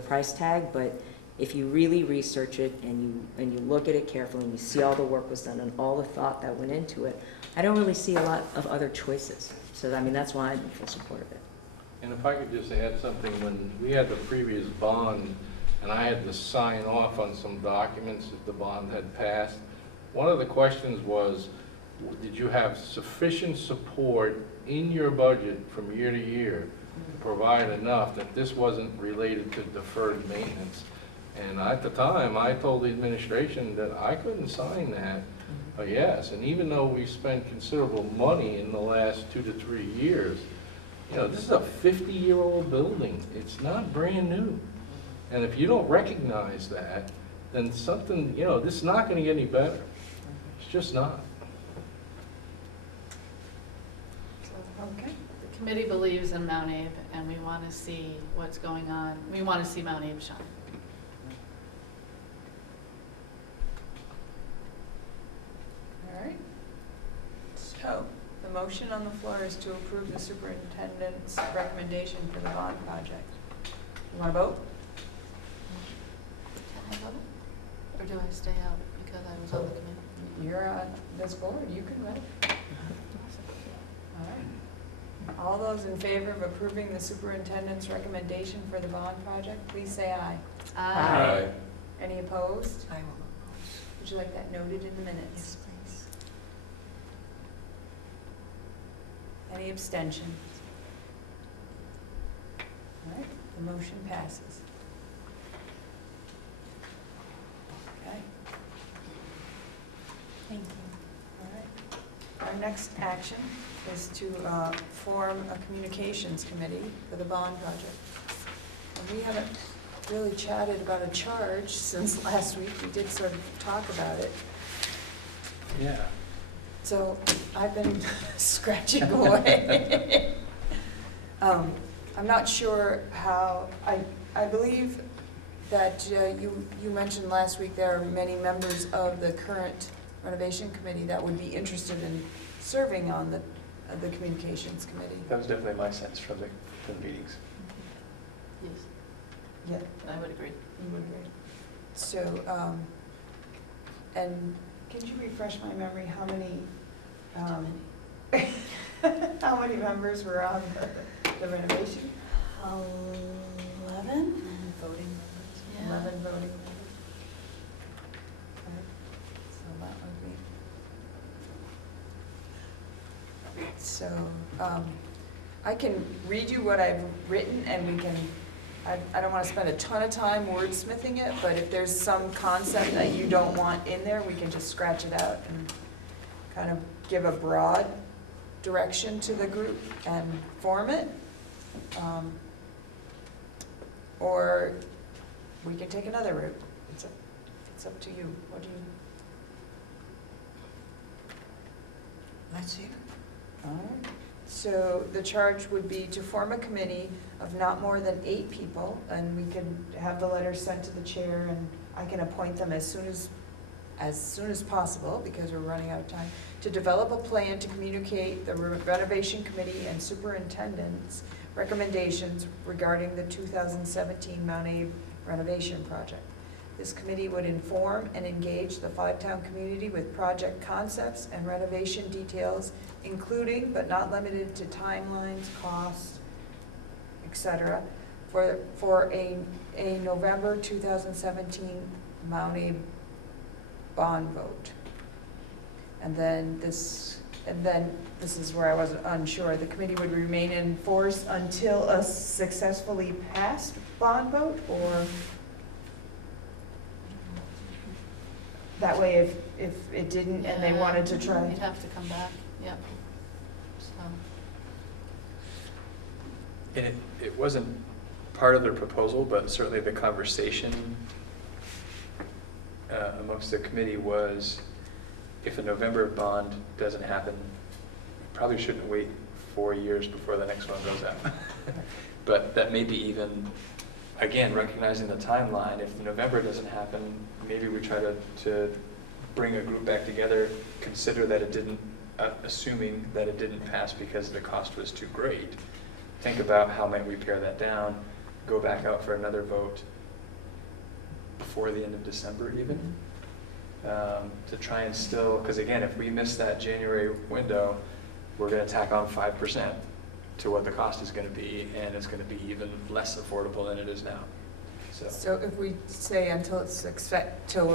price tag, but if you really research it and you look at it carefully and you see all the work was done and all the thought that went into it, I don't really see a lot of other choices. So I mean, that's why I'm in full support of it. And if I could just add something, when we had the previous bond, and I had to sign off on some documents that the bond had passed, one of the questions was, did you have sufficient support in your budget from year to year to provide enough that this wasn't related to deferred maintenance? And at the time, I told the administration that I couldn't sign that, yes. And even though we spent considerable money in the last 2 to 3 years, you know, this is a 50-year-old building. It's not brand new. And if you don't recognize that, then something, you know, this is not going to get any better. It's just not. Okay. The committee believes in MtAbe, and we want to see what's going on. We want to see MtAbe shine. All right. So, the motion on the floor is to approve the superintendent's recommendation for the bond project. You want to vote? Can I vote? Or do I stay out because I was on the committee? You're on this board, you can vote. All right. All those in favor of approving the superintendent's recommendation for the bond project, please say aye. Aye. Any opposed? I will oppose. Would you like that noted in the minutes? Yes, please. Any abstentions? All right, the motion passes. Okay. Thank you. All right. Our next action is to form a communications committee for the bond project. And we haven't really chatted about a charge since last week. We did sort of talk about it. Yeah. So I've been scratching away. I'm not sure how, I believe that you mentioned last week there are many members of the current renovation committee that would be interested in serving on the communications committee. That was definitely my sense from the meetings. Yes, Yeah, I would agree. you would agree. So, and can you refresh my memory, how many how many members were on the renovation? 11? Voting members? Yeah. 11 voting members. Right. So that would be. So, I can read you what I've written and we can, I don't want to spend a ton of time wordsmithing it, but if there's some concept that you don't want in there, we can just scratch it out and kind of give a broad direction to the group and form it. Or we can take another route. It's up to you. What do you? Let's hear. All right. So the charge would be to form a committee of not more than 8 people, and we can have the letter sent to the chair, and I can appoint them as soon as possible, because we're running out of time, to develop a plan to communicate the renovation committee and superintendent's recommendations regarding the 2017 MtAbe renovation project. This committee would inform and engage the five-town community with project concepts and renovation details, including but not limited to timelines, costs, etc., for a November 2017 MtAbe bond vote. And then this is where I was unsure. The committee would remain in force until a successfully passed bond vote, or that way if it didn't and they wanted to try. You'd have to come back, yep. So, And it wasn't part of the proposal, but certainly the conversation amongst the committee was, if a November bond doesn't happen, probably shouldn't wait 4 years before the next one goes out. But that may be even, again, recognizing the timeline, if November doesn't happen, maybe we try to bring a group back together, consider that it didn't, assuming that it didn't pass because the cost was too great. Think about how might we pare that down, go back out for another vote before the end of December even, to try and still, because again, if we miss that January window, we're going to tack on 5% to what the cost is going to be, and it's going to be even less affordable than it is now. So if we say until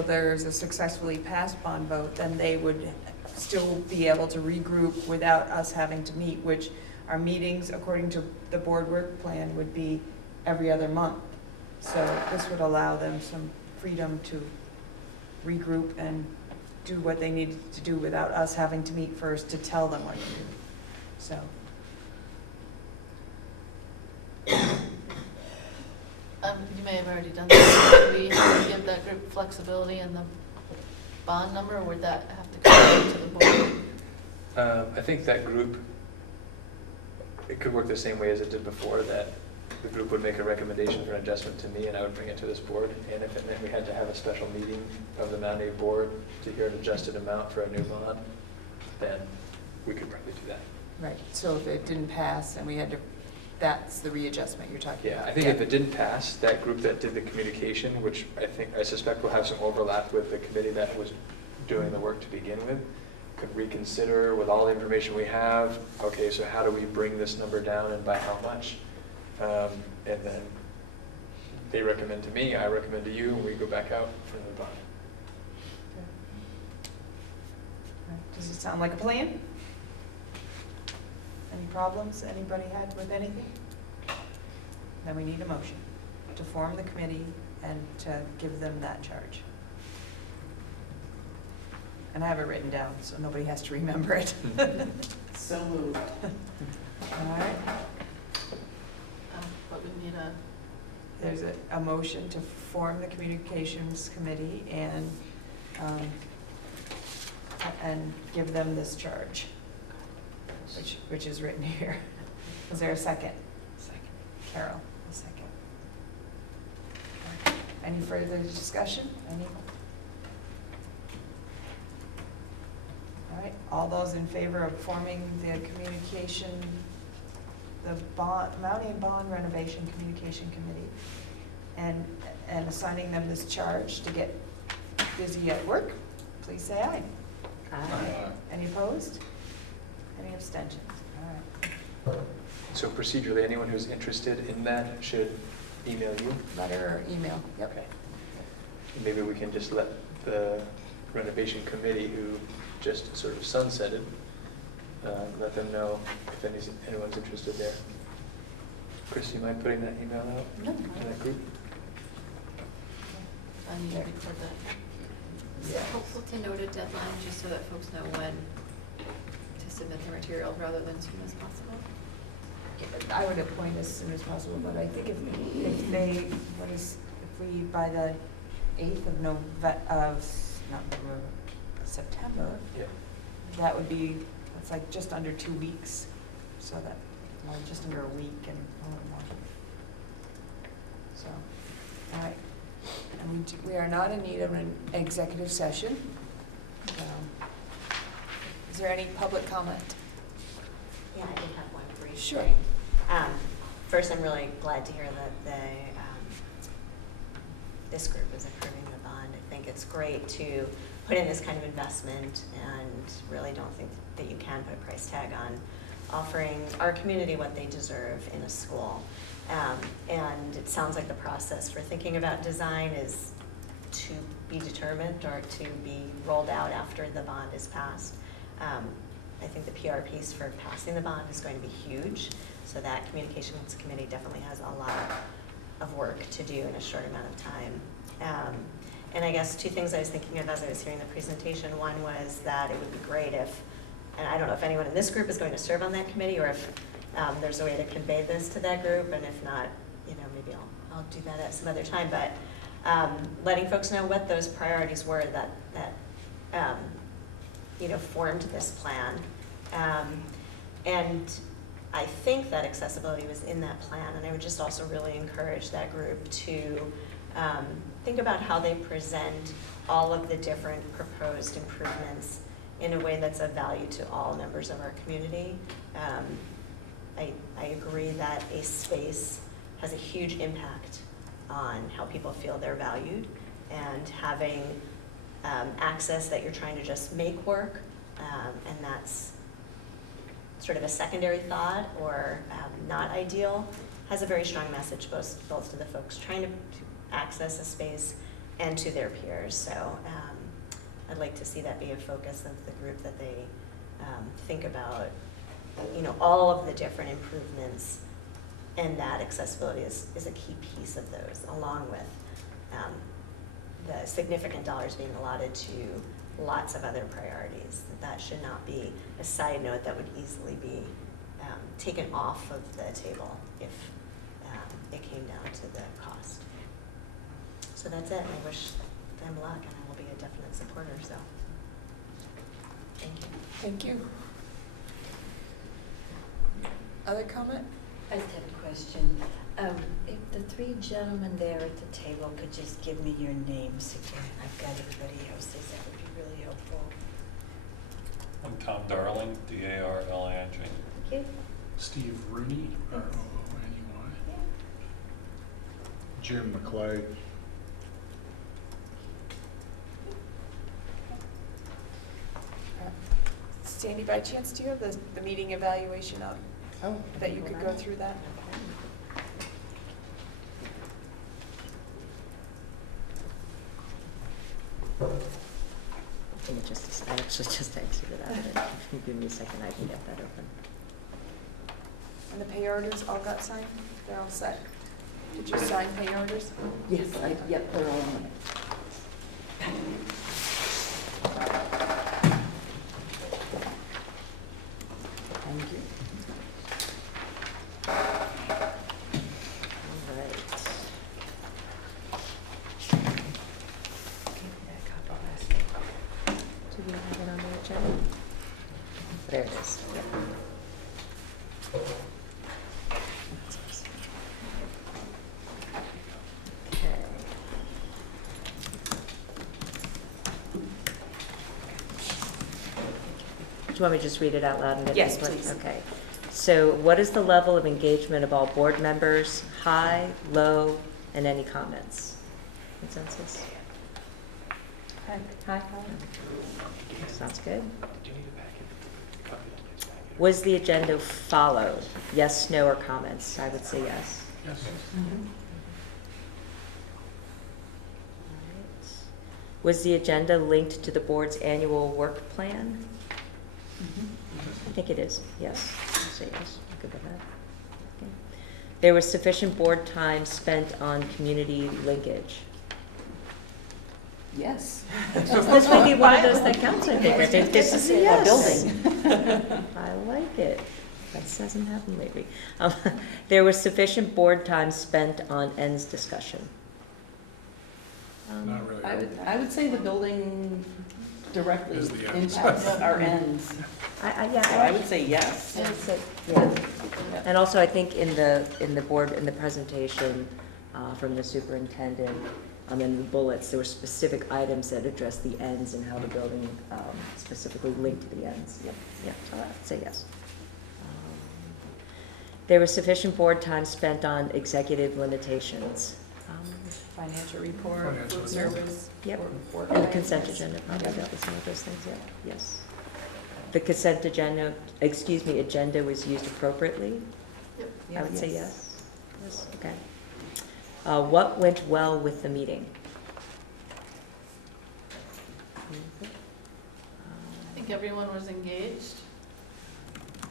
there's a successfully passed bond vote, then they would still be able to regroup without us having to meet, which our meetings, according to the board work plan, would be every other month. So this would allow them some freedom to regroup and do what they needed to do without us having to meet first to tell them what to do. So. you may have already done that. Do we have to give that group flexibility in the bond number, or would that have to come to the board? I think that group, it could work the same way as it did before, that the group would make a recommendation for an adjustment to me, and I would bring it to this board. And if it meant we had to have a special meeting of the MtAbe board to hear an adjusted amount for a new bond, then we could probably do that. Right, so if it didn't pass and we had to, that's the readjustment you're talking about? Yeah, I think if it didn't pass, that group that did the communication, which I suspect will have some overlap with the committee that was doing the work to begin with, could reconsider with all the information we have, okay, so how do we bring this number down and by how much? And then they recommend to me, I recommend to you, and we go back out for the bond. Okay. All right, does it sound like a plan? Any problems anybody had with anything? Then we need a motion to form the committee and to give them that charge. And I have it written down, so nobody has to remember it. So moved. All right, But we need a, there's a motion to form the communications committee and give them this charge, which is written here. Is there a second? Second. Carol, a second. Any further discussion? Any? All right, all those in favor of forming the Mountie and Bond Renovation Communication Committee and assigning them this charge to get busy at work, please say aye. Aye. Any opposed? Any abstentions? All right. So procedurally, anyone who's interested in that should email you. Letter or email, yep. Okay. Maybe we can just let the renovation committee, who just sort of sunsetted, let them know if anyone's interested there. Chris, do you mind putting that email out No. to that group? I need to record that. Is it helpful to note a deadline, just so that folks know when to submit the material rather than as soon as possible? I would appoint as soon as possible, but I think if we, by the 8th of September, Yeah. that would be, it's like just under 2 weeks, so that, well, just under a week and a little more. So, all right. And we are not in need of an executive session. Is there any public comment? Yeah, I did have one brief Sure. thing. First, I'm really glad to hear that this group is approving the bond. I think it's great to put in this kind of investment, and really don't think that you can put a price tag on offering our community what they deserve in a school. And it sounds like the process for thinking about design is to be determined or to be rolled out after the bond is passed. I think the PR piece for passing the bond is going to be huge, so that communications committee definitely has a lot of work to do in a short amount of time. And I guess two things I was thinking of as I was hearing the presentation. One was that it would be great if, and I don't know if anyone in this group is going to serve on that committee, or if there's a way to convey this to that group, and if not, maybe I'll do that at some other time, but letting folks know what those priorities were that formed this plan. And I think that accessibility was in that plan, and I would just also really encourage that group to think about how they present all of the different proposed improvements in a way that's of value to all members of our community. I agree that a space has a huge impact on how people feel they're valued, and having access that you're trying to just make work, and that's sort of a secondary thought or not ideal, has a very strong message both to the folks trying to access a space and to their peers. So I'd like to see that be a focus of the group, that they think about all of the different improvements, and that accessibility is a key piece of those, along with the significant dollars being allotted to lots of other priorities. That should not be a side note that would easily be taken off of the table if it came down to the cost. So that's it, and I wish them luck, and I will be a definite supporter, so thank you. Thank you. Other comment? I just have a question. If the three gentlemen there at the table could just give me your names again. I've got everybody else's, that would be really helpful. I'm Tom Darling, D-A-R-L-I-N-G. Thank you. Steve Rooney, R-O-O-N-E-Y. Yeah. Jim McClay. Sandy, by chance, do you have the meeting evaluation up? Oh, That you could go through that? I actually just exited out of it. If you give me a second, I can get that open. And the pay orders all got signed? They're all set? Did you sign pay orders? Yes, yep, they're all on it. Thank you. All right. Do we have it on the agenda? There it is. Yep. Okay. Do you want me to just read it out loud and get Yes, input? please. Okay. So what is the level of engagement of all board members? High, low, and any comments? Consensus? High. High. Sounds good. Was the agenda followed? Yes, no, or comments? I would say yes. Yes. Alright. Was the agenda linked to the board's annual work plan? I think it is, yes. I'll say yes. I'm good with that. Okay. There was sufficient board time spent on community linkage. Yes. This may be one of those that counts, I think. I think this is a yes. Building. I like it. This hasn't happened lately. There was sufficient board time spent on ends discussion. Not really. I would say the building directly Is the ends. impacts our ends. Yeah, So I would say yes. I would say, yeah. And also, I think in the presentation from the superintendent, in the bullets, there were specific items that address the ends and how the building specifically linked to the ends. Yep. Yeah, so I would say yes. There was sufficient board time spent on executive limitations. Financial report, Financial food report. service. Yep. work And the items. consent agenda, probably dealt with some of those things, yeah, yes. The consent agenda, agenda was used appropriately? I would say yes. Yes, okay. What went well with the meeting? I think everyone was engaged.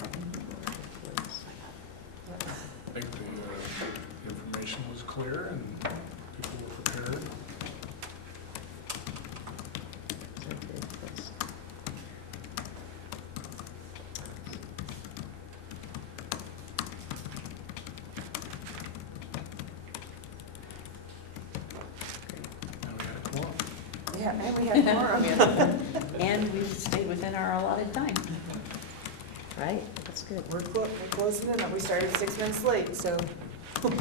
I think the information was clear and people were prepared. And we had a quorum. Yeah, and we had quorum, yeah. And we stayed within our allotted time. Right, that's good. We're closing in, we started 6 minutes late, so. Okay.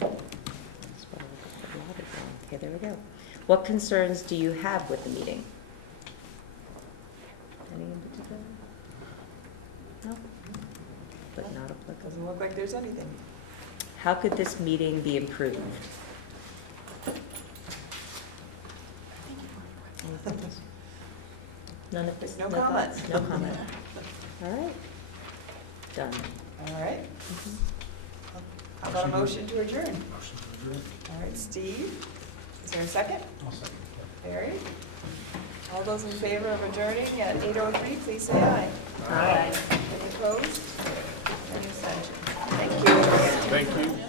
That's what I allotted now. Okay, there we go. What concerns do you have with the meeting? Any in particular? No? But not applicable. Doesn't look like there's anything. How could this meeting be improved? None of this? No comment. thoughts? No comment. All right. Done. All right. How about a motion to adjourn? Motion to adjourn. All right, Steve, is there a second? I'll second. Barry? All those in favor of adjourning at 8:03, please say aye. Aye. Any opposed? Any abstentions? Thank you. Thank you.